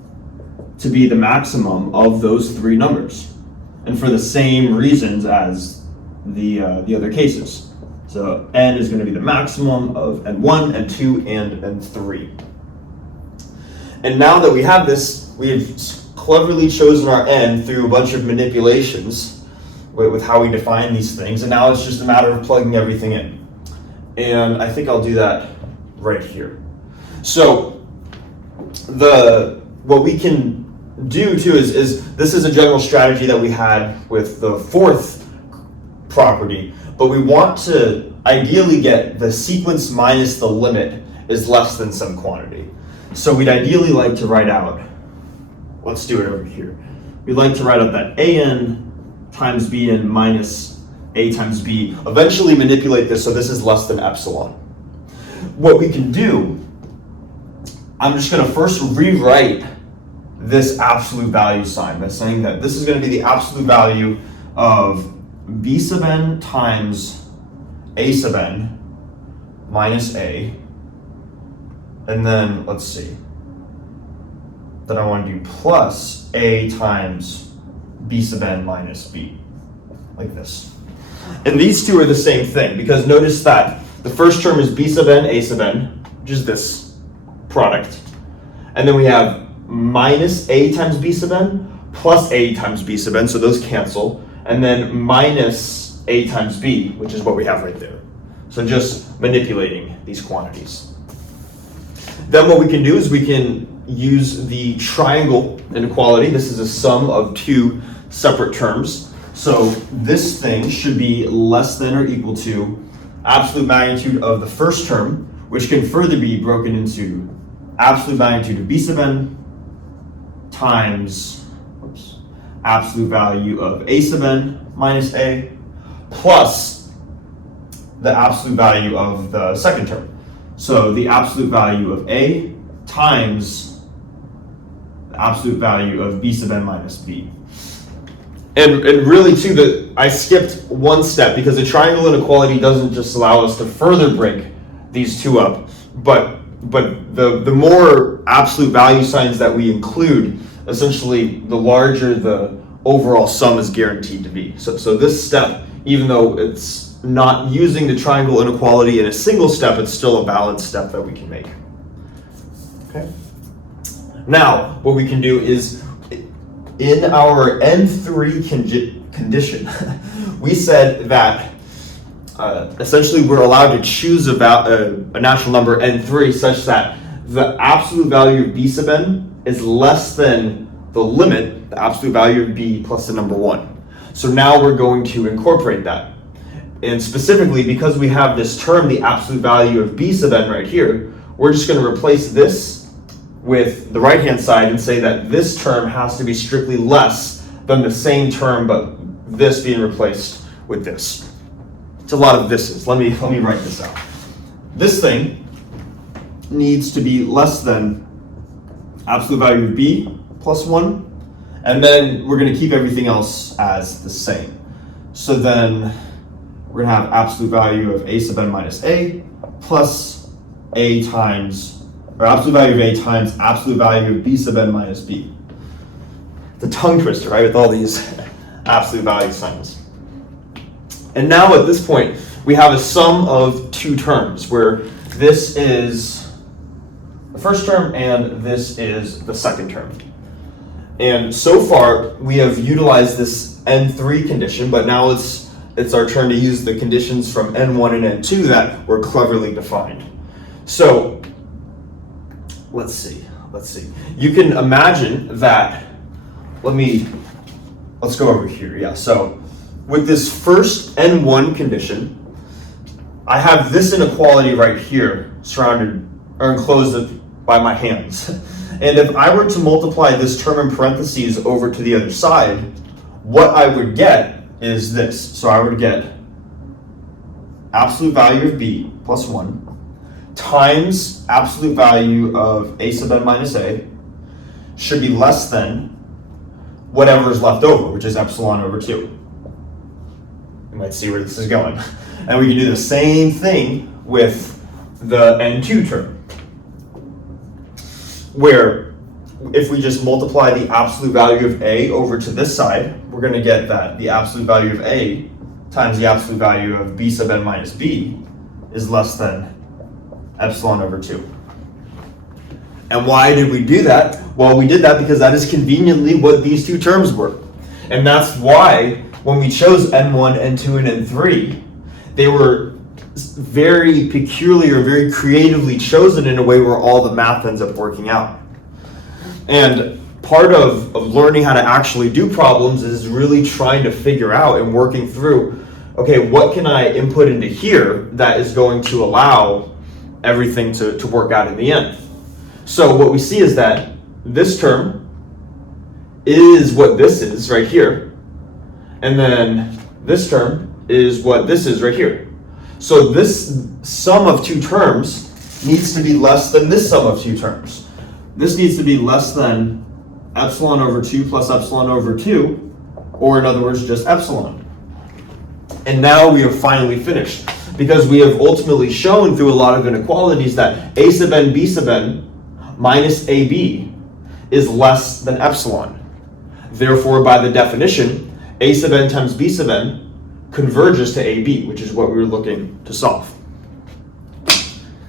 to be the maximum of those three numbers, and for the same reasons as the other cases. So n is going to be the maximum of n1, n2, and n3. And now that we have this, we've cleverly chosen our n through a bunch of manipulations with how we define these things, and now it's just a matter of plugging everything in. And I think I'll do that right here. So what we can do too is this is a general strategy that we had with the fourth property, but we want to ideally get the sequence minus the limit is less than some quantity. So we'd ideally like to write out, let's do it over here. We'd like to write out that an times bn minus a times b, eventually manipulate this so this is less than epsilon. What we can do, I'm just going to first rewrite this absolute value sign by saying that this is going to be the absolute value of b sub n times a sub n minus a, and then let's see, then I want to do plus a times b sub n minus b, like this. And these two are the same thing, because notice that the first term is b sub n, a sub n, which is this product, and then we have minus a times b sub n plus a times b sub n, so those cancel, and then minus a times b, which is what we have right there. So just manipulating these quantities. Then what we can do is we can use the triangle inequality. This is a sum of two separate terms. So this thing should be less than or equal to absolute magnitude of the first term, which can further be broken into absolute magnitude of b sub n times absolute value of a sub n minus a plus the absolute value of the second term. So the absolute value of a times the absolute value of b sub n minus b. And really too, I skipped one step because the triangle inequality doesn't just allow us to further break these two up, but the more absolute value signs that we include, essentially the larger the overall sum is guaranteed to be. So this step, even though it's not using the triangle inequality in a single step, it's still a valid step that we can make. Okay. Now, what we can do is, in our n3 condition, we said that essentially we're allowed to choose a natural number n3 such that the absolute value of b sub n is less than the limit, the absolute value of b plus the number 1. So now we're going to incorporate that. And specifically, because we have this term, the absolute value of b sub n right here, we're just going to replace this with the right-hand side and say that this term has to be strictly less than the same term, but this being replaced with this. It's a lot of thises. Let me write this out. This thing needs to be less than absolute value of b plus 1, and then we're going to keep everything else as the same. So then we're going to have absolute value of a sub n minus a plus a times, or absolute value of a times absolute value of b sub n minus b. It's a tongue twister, right, with all these absolute value signs. And now at this point, we have a sum of two terms where this is the first term and this is the second term. And so far, we have utilized this n3 condition, but now it's our turn to use the conditions from n1 and n2 that were cleverly defined. So let's see. You can imagine that, let's go over here. Yeah, so with this first n1 condition, I have this inequality right here surrounded or enclosed by my hands. And if I were to multiply this term in parentheses over to the other side, what I would get is this. So I would get absolute value of b plus 1 times absolute value of a sub n minus a should be less than whatever is left over, which is epsilon over 2. You might see where this is going. And we can do the same thing with the n2 term, where if we just multiply the absolute value of a over to this side, we're going to get that the absolute value of a times the absolute value of b sub n minus b is less than epsilon over 2. And why did we do that? Well, we did that because that is conveniently what these two terms were. And that's why when we chose n1, n2, and n3, they were very peculiar, very creatively chosen in a way where all the math ends up working out. And part of learning how to actually do problems is really trying to figure out and working through, okay, what can I input into here that is going to allow everything to work out in the end? So what we see is that this term is what this is right here, and then this term is what this is right here. So this sum of two terms needs to be less than this sum of two terms. This needs to be less than epsilon over 2 plus epsilon over 2, or in other words, just epsilon. And now we are finally finished, because we have ultimately shown through a lot of inequalities that a sub n b sub n minus ab is less than epsilon. Therefore, by the definition, a sub n times b sub n converges to ab, which is what we were looking to solve.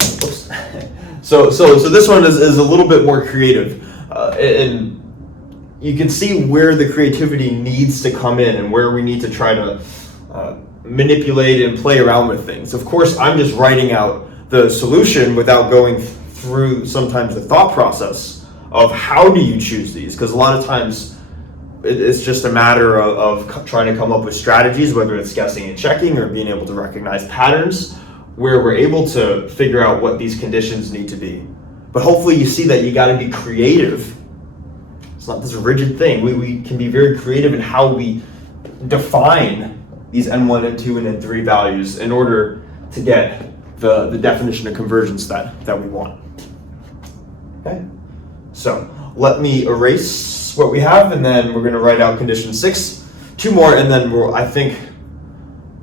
Oops. So this one is a little bit more creative, and you can see where the creativity needs to come in and where we need to try to manipulate and play around with things. Of course, I'm just writing out the solution without going through sometimes the thought process of how do you choose these, because a lot of times it's just a matter of trying to come up with strategies, whether it's guessing and checking or being able to recognize patterns where we're able to figure out what these conditions need to be. But hopefully you see that you got to be creative. It's not this rigid thing. We can be very creative in how we define these n1, n2, and n3 values in order to get the definition of convergence that we want. Okay, so let me erase what we have, and then we're going to write out condition 6, 2 more, and then I think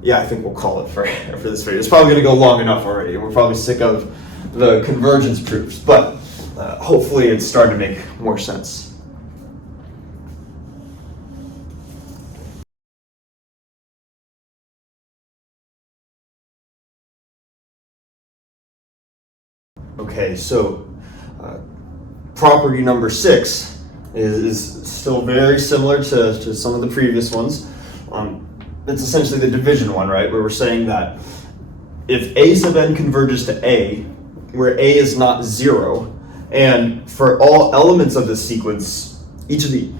we'll call it for this video. It's probably going to go long enough already, and we're probably sick of the convergence proofs, but hopefully it's starting to make more sense. Okay, so property number 6 is still very similar to some of the previous ones. It's essentially the division one, right? Where we're saying that if a sub n converges to a, where a is not 0, and for all elements of this sequence, each of the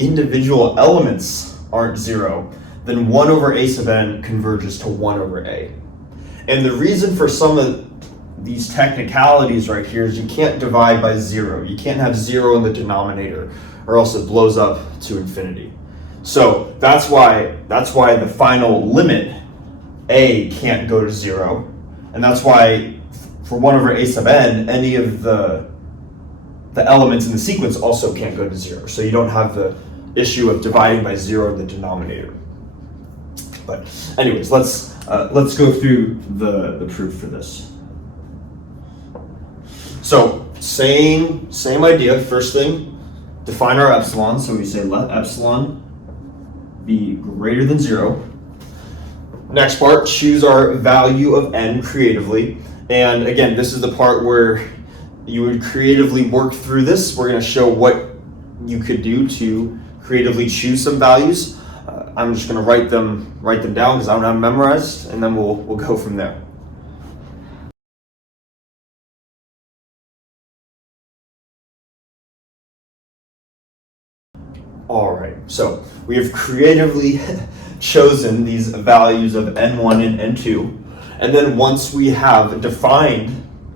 individual elements aren't 0, then 1 over a sub n converges to 1 over a. And the reason for some of these technicalities right here is you can't divide by 0. You can't have 0 in the denominator, or else it blows up to infinity. So that's why the final limit, a, can't go to 0. And that's why for 1 over a sub n, any of the elements in the sequence also can't go to 0. So you don't have the issue of dividing by 0 in the denominator. But anyways, let's go through the proof for this. So same idea. First thing, define our epsilon. So we say let epsilon be greater than 0. Next part, choose our value of n creatively. And again, this is the part where you would creatively work through this. We're going to show what you could do to creatively choose some values. I'm just going to write them down because I don't have them memorized, and then we'll go from there. All right, so we have creatively chosen these values of n1 and n2, and then once we have defined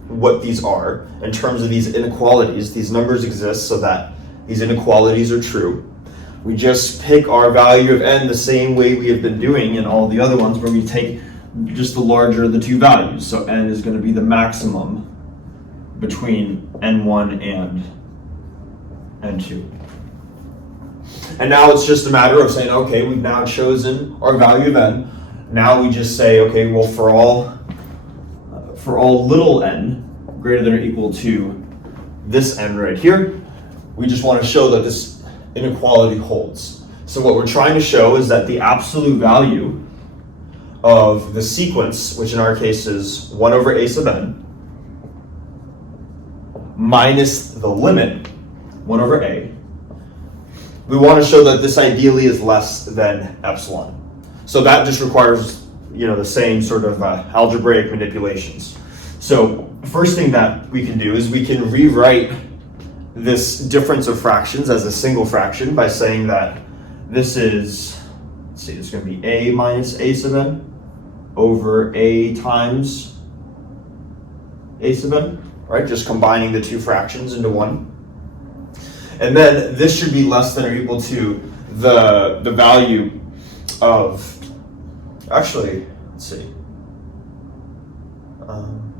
what these are in terms of these inequalities, these numbers exist so that these inequalities are true. We just pick our value of n the same way we have been doing in all the other ones, where we take just the larger of the two values. So n is going to be the maximum between n1 and n2. And now it's just a matter of saying, okay, we've now chosen our value of n. Now we just say, okay, well, for all little n greater than or equal to this n right here, we just want to show that this inequality holds. So what we're trying to show is that the absolute value of the sequence, which in our case is 1 over a sub n, minus the limit 1 over a, we want to show that this ideally is less than epsilon. So that just requires, the same sort of algebraic manipulations. So first thing that we can do is we can rewrite this difference of fractions as a single fraction by saying that this is, let's see, it's going to be a minus a sub n over a times a sub n, right? Just combining the two fractions into one. And then this should be less than or equal to the value of, actually, let's see.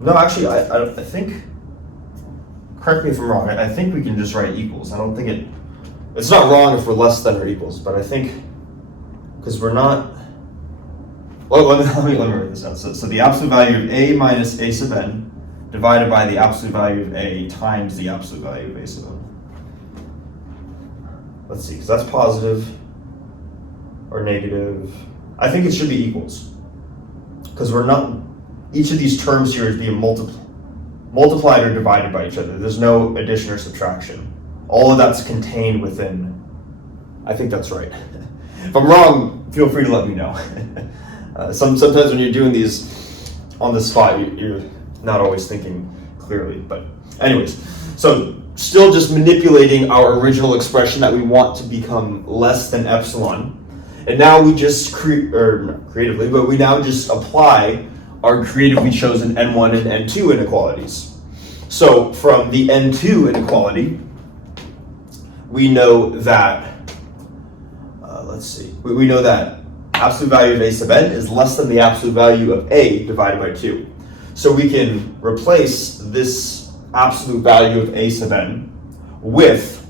No, actually, I think, correct me if I'm wrong, I think we can just write equals. I don't think it's not wrong if we're less than or equals, but I think, because we're not, well, let me write this out. So the absolute value of a minus a sub n divided by the absolute value of a times the absolute value of a sub n. Let's see, because that's positive or negative. I think it should be equals, because we're not, each of these terms here is being multiplied or divided by each other. There's no addition or subtraction. All of that's contained within, I think that's right. If I'm wrong, feel free to let me know. Sometimes when you're doing these on the spot, you're not always thinking clearly, but anyways, so still just manipulating our original expression that we want to become less than epsilon. And now we just not creatively, but we now just apply our creatively chosen n1 and n2 inequalities. So from the n2 inequality, we know that, we know that absolute value of a sub n is less than the absolute value of a divided by 2. So we can replace this absolute value of a sub n with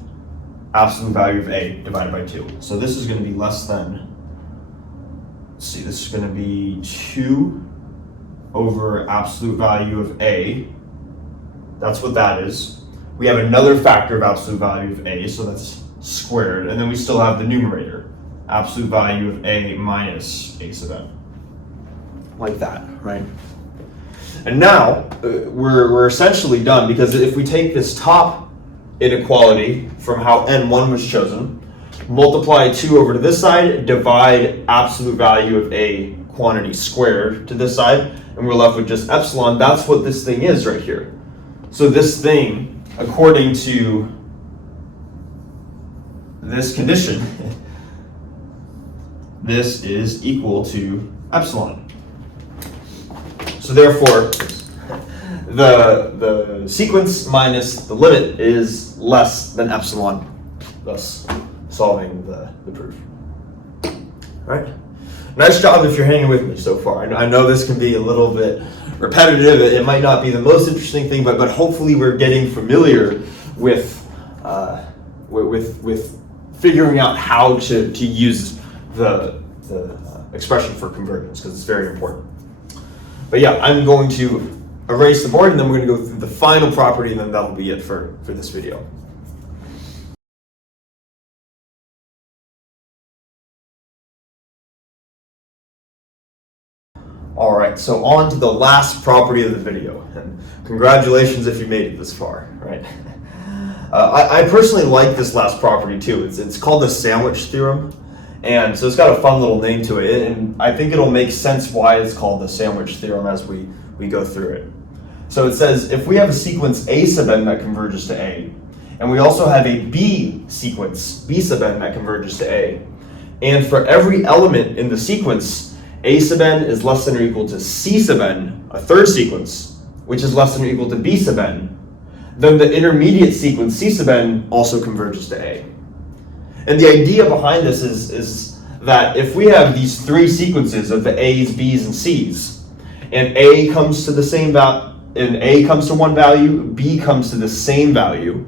absolute value of a divided by 2. So this is going to be less than, let's see, this is going to be 2 over absolute value of a. That's what that is. We have another factor of absolute value of a, so that's squared. And then we still have the numerator, absolute value of a minus a sub n. Like that, right? And now we're essentially done, because if we take this top inequality from how n1 was chosen, multiply 2 over to this side, divide absolute value of a quantity squared to this side, and we're left with just epsilon. That's what this thing is right here. So this thing, according to this condition, this is equal to epsilon. So therefore, the sequence minus the limit is less than epsilon, thus solving the proof. All right. Nice job if you're hanging with me so far. I know this can be a little bit repetitive. It might not be the most interesting thing, but hopefully we're getting familiar with figuring out how to use the expression for convergence, because it's very important. But yeah, I'm going to erase the board, and then we're going to go through the final property, and then that'll be it for this video. All right, so on to the last property of the video, and congratulations if you made it this far, right? I personally like this last property too. It's called the sandwich theorem, and so it's got a fun little name to it, and I think it'll make sense why it's called the sandwich theorem as we go through it. So it says, if we have a sequence A sub n that converges to A, and we also have a B sequence, B sub n, that converges to A, and for every element in the sequence, A sub n is less than or equal to C sub n, a third sequence, which is less than or equal to B sub n, then the intermediate sequence C sub n also converges to A. And the idea behind this is that if we have these three sequences of the A's, B's, and C's, and A comes to the same value, and A comes to one value, B comes to the same value,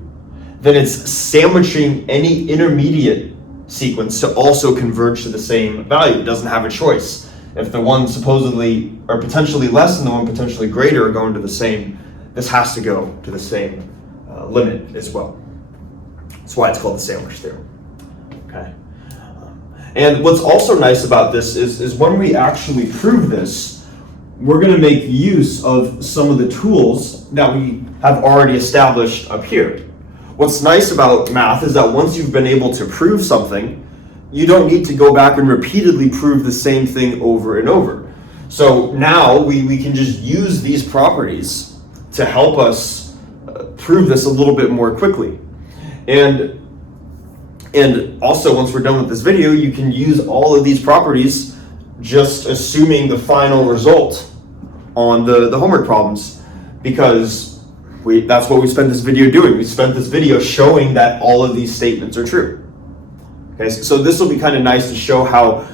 then it's sandwiching any intermediate sequence to also converge to the same value. It doesn't have a choice. If the one supposedly or potentially less and the one potentially greater are going to the same, this has to go to the same limit as well. That's why it's called the sandwich theorem. Okay. And what's also nice about this is when we actually prove this, we're going to make use of some of the tools that we have already established up here. What's nice about math is that once you've been able to prove something, you don't need to go back and repeatedly prove the same thing over and over. So now we can just use these properties to help us prove this a little bit more quickly. And also, once we're done with this video, you can use all of these properties just assuming the final result on the homework problems, because that's what we spent this video doing. We spent this video showing that all of these statements are true. Okay, so this will be kind of nice to show how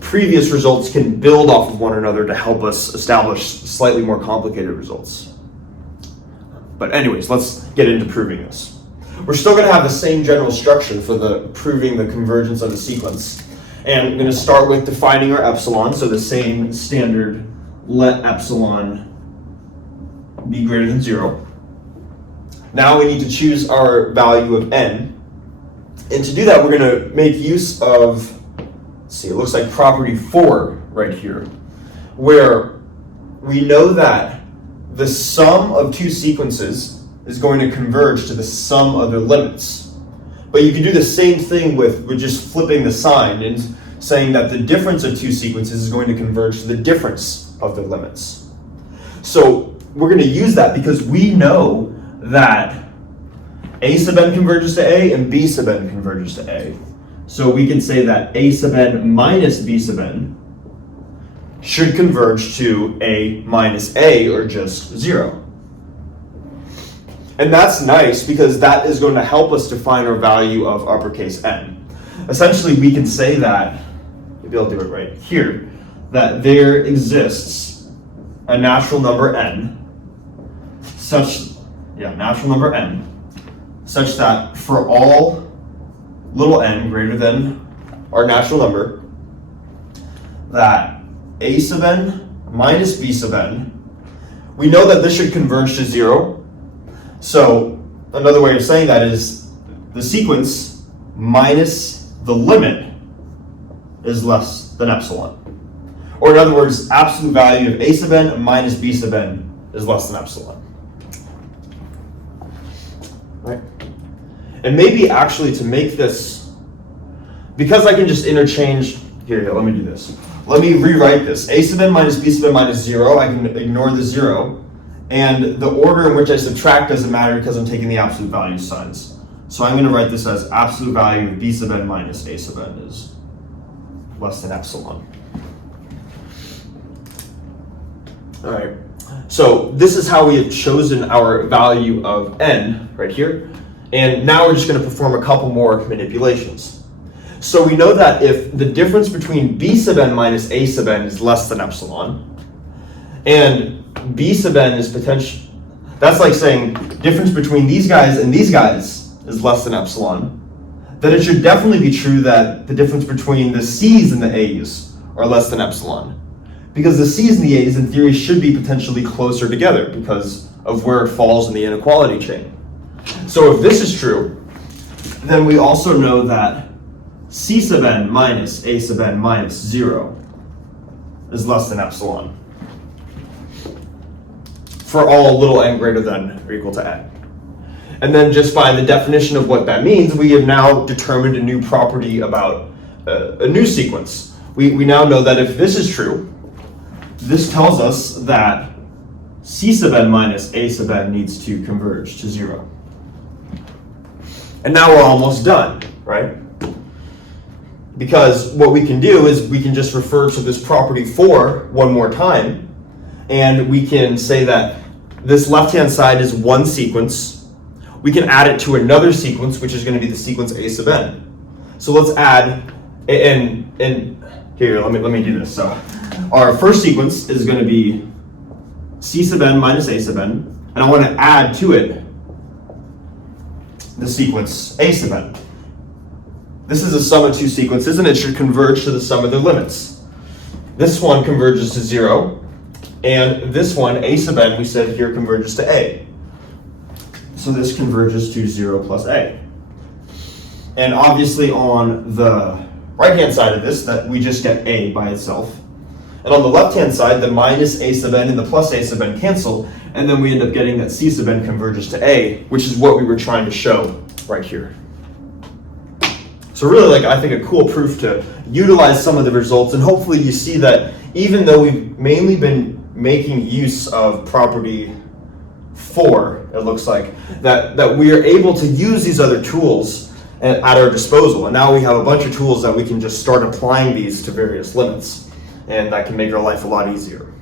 previous results can build off of one another to help us establish slightly more complicated results. But anyways, let's get into proving this. We're still going to have the same general structure for the proving the convergence of a sequence. And I'm going to start with defining our epsilon, so the same standard, let epsilon be greater than 0. Now we need to choose our value of n. And to do that, we're going to make use of, let's see, it looks like property 4 right here, where we know that the sum of two sequences is going to converge to the sum of their limits. But you can do the same thing with just flipping the sign and saying that the difference of two sequences is going to converge to the difference of their limits. So we're going to use that because we know that A sub n converges to A and B sub n converges to A. So we can say that A sub n minus B sub n should converge to A minus A, or just 0. And that's nice because that is going to help us define our value of uppercase N. Essentially, we can say that, maybe I'll do it right here, that there exists a natural number N, natural number N, such that for all little n greater than our natural number, that A sub n minus B sub n, we know that this should converge to 0. So another way of saying that is the sequence minus the limit is less than epsilon. Or in other words, absolute value of A sub n minus B sub n is less than epsilon. Right? And maybe actually to make this, because I can just interchange, here, let me do this. Let me rewrite this. A sub n minus B sub n minus 0, I can ignore the 0. And the order in which I subtract doesn't matter because I'm taking the absolute value signs. So I'm going to write this as absolute value of B sub n minus A sub n is less than epsilon. All right. So this is how we have chosen our value of n right here. And now we're just going to perform a couple more manipulations. So we know that if the difference between B sub n minus A sub n is less than epsilon, and b sub n is potential, that's like saying difference between these guys and these guys is less than epsilon, then it should definitely be true that the difference between the c's and the a's are less than epsilon. Because the c's and the a's in theory should be potentially closer together because of where it falls in the inequality chain. So if this is true, then we also know that c sub n minus a sub n minus 0 is less than epsilon for all little n greater than or equal to n. And then just by the definition of what that means, we have now determined a new property about a new sequence. We now know that if this is true, this tells us that c sub n minus a sub n needs to converge to 0. And now we're almost done, right? Because what we can do is we can just refer to this property 4 one more time, and we can say that this left-hand side is one sequence. We can add it to another sequence, which is going to be the sequence a sub n. So let's add, and here, let me do this. So our first sequence is going to be c sub n minus a sub n, and I want to add to it the sequence a sub n. This is a sum of two sequences, and it should converge to the sum of their limits. This one converges to 0, and this one, a sub n, we said here converges to a. So this converges to 0 plus a. And obviously on the right-hand side of this, that we just get a by itself. And on the left-hand side, the minus a sub n and the plus a sub n cancel, and then we end up getting that c sub n converges to a, which is what we were trying to show right here. So really, I think a cool proof to utilize some of the results, and hopefully you see that even though we've mainly been making use of property 4, it looks like, that we are able to use these other tools at our disposal. And now we have a bunch of tools that we can just start applying these to various limits. And that can make our life a lot easier.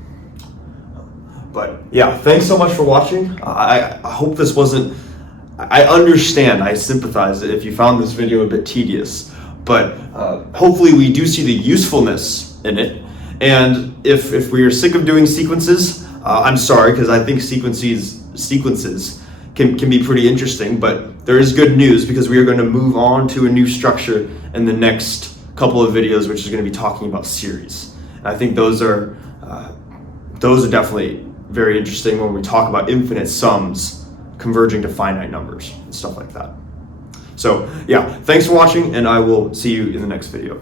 But yeah, thanks so much for watching. I hope this wasn't, I understand, I sympathize if you found this video a bit tedious, but hopefully we do see the usefulness in it. And if we are sick of doing sequences, I'm sorry, because I think sequences can be pretty interesting, but there is good news because we are going to move on to a new structure in the next couple of videos, which is going to be talking about series. I think those are definitely very interesting when we talk about infinite sums converging to finite numbers and stuff like that. So yeah, thanks for watching, and I will see you in the next video.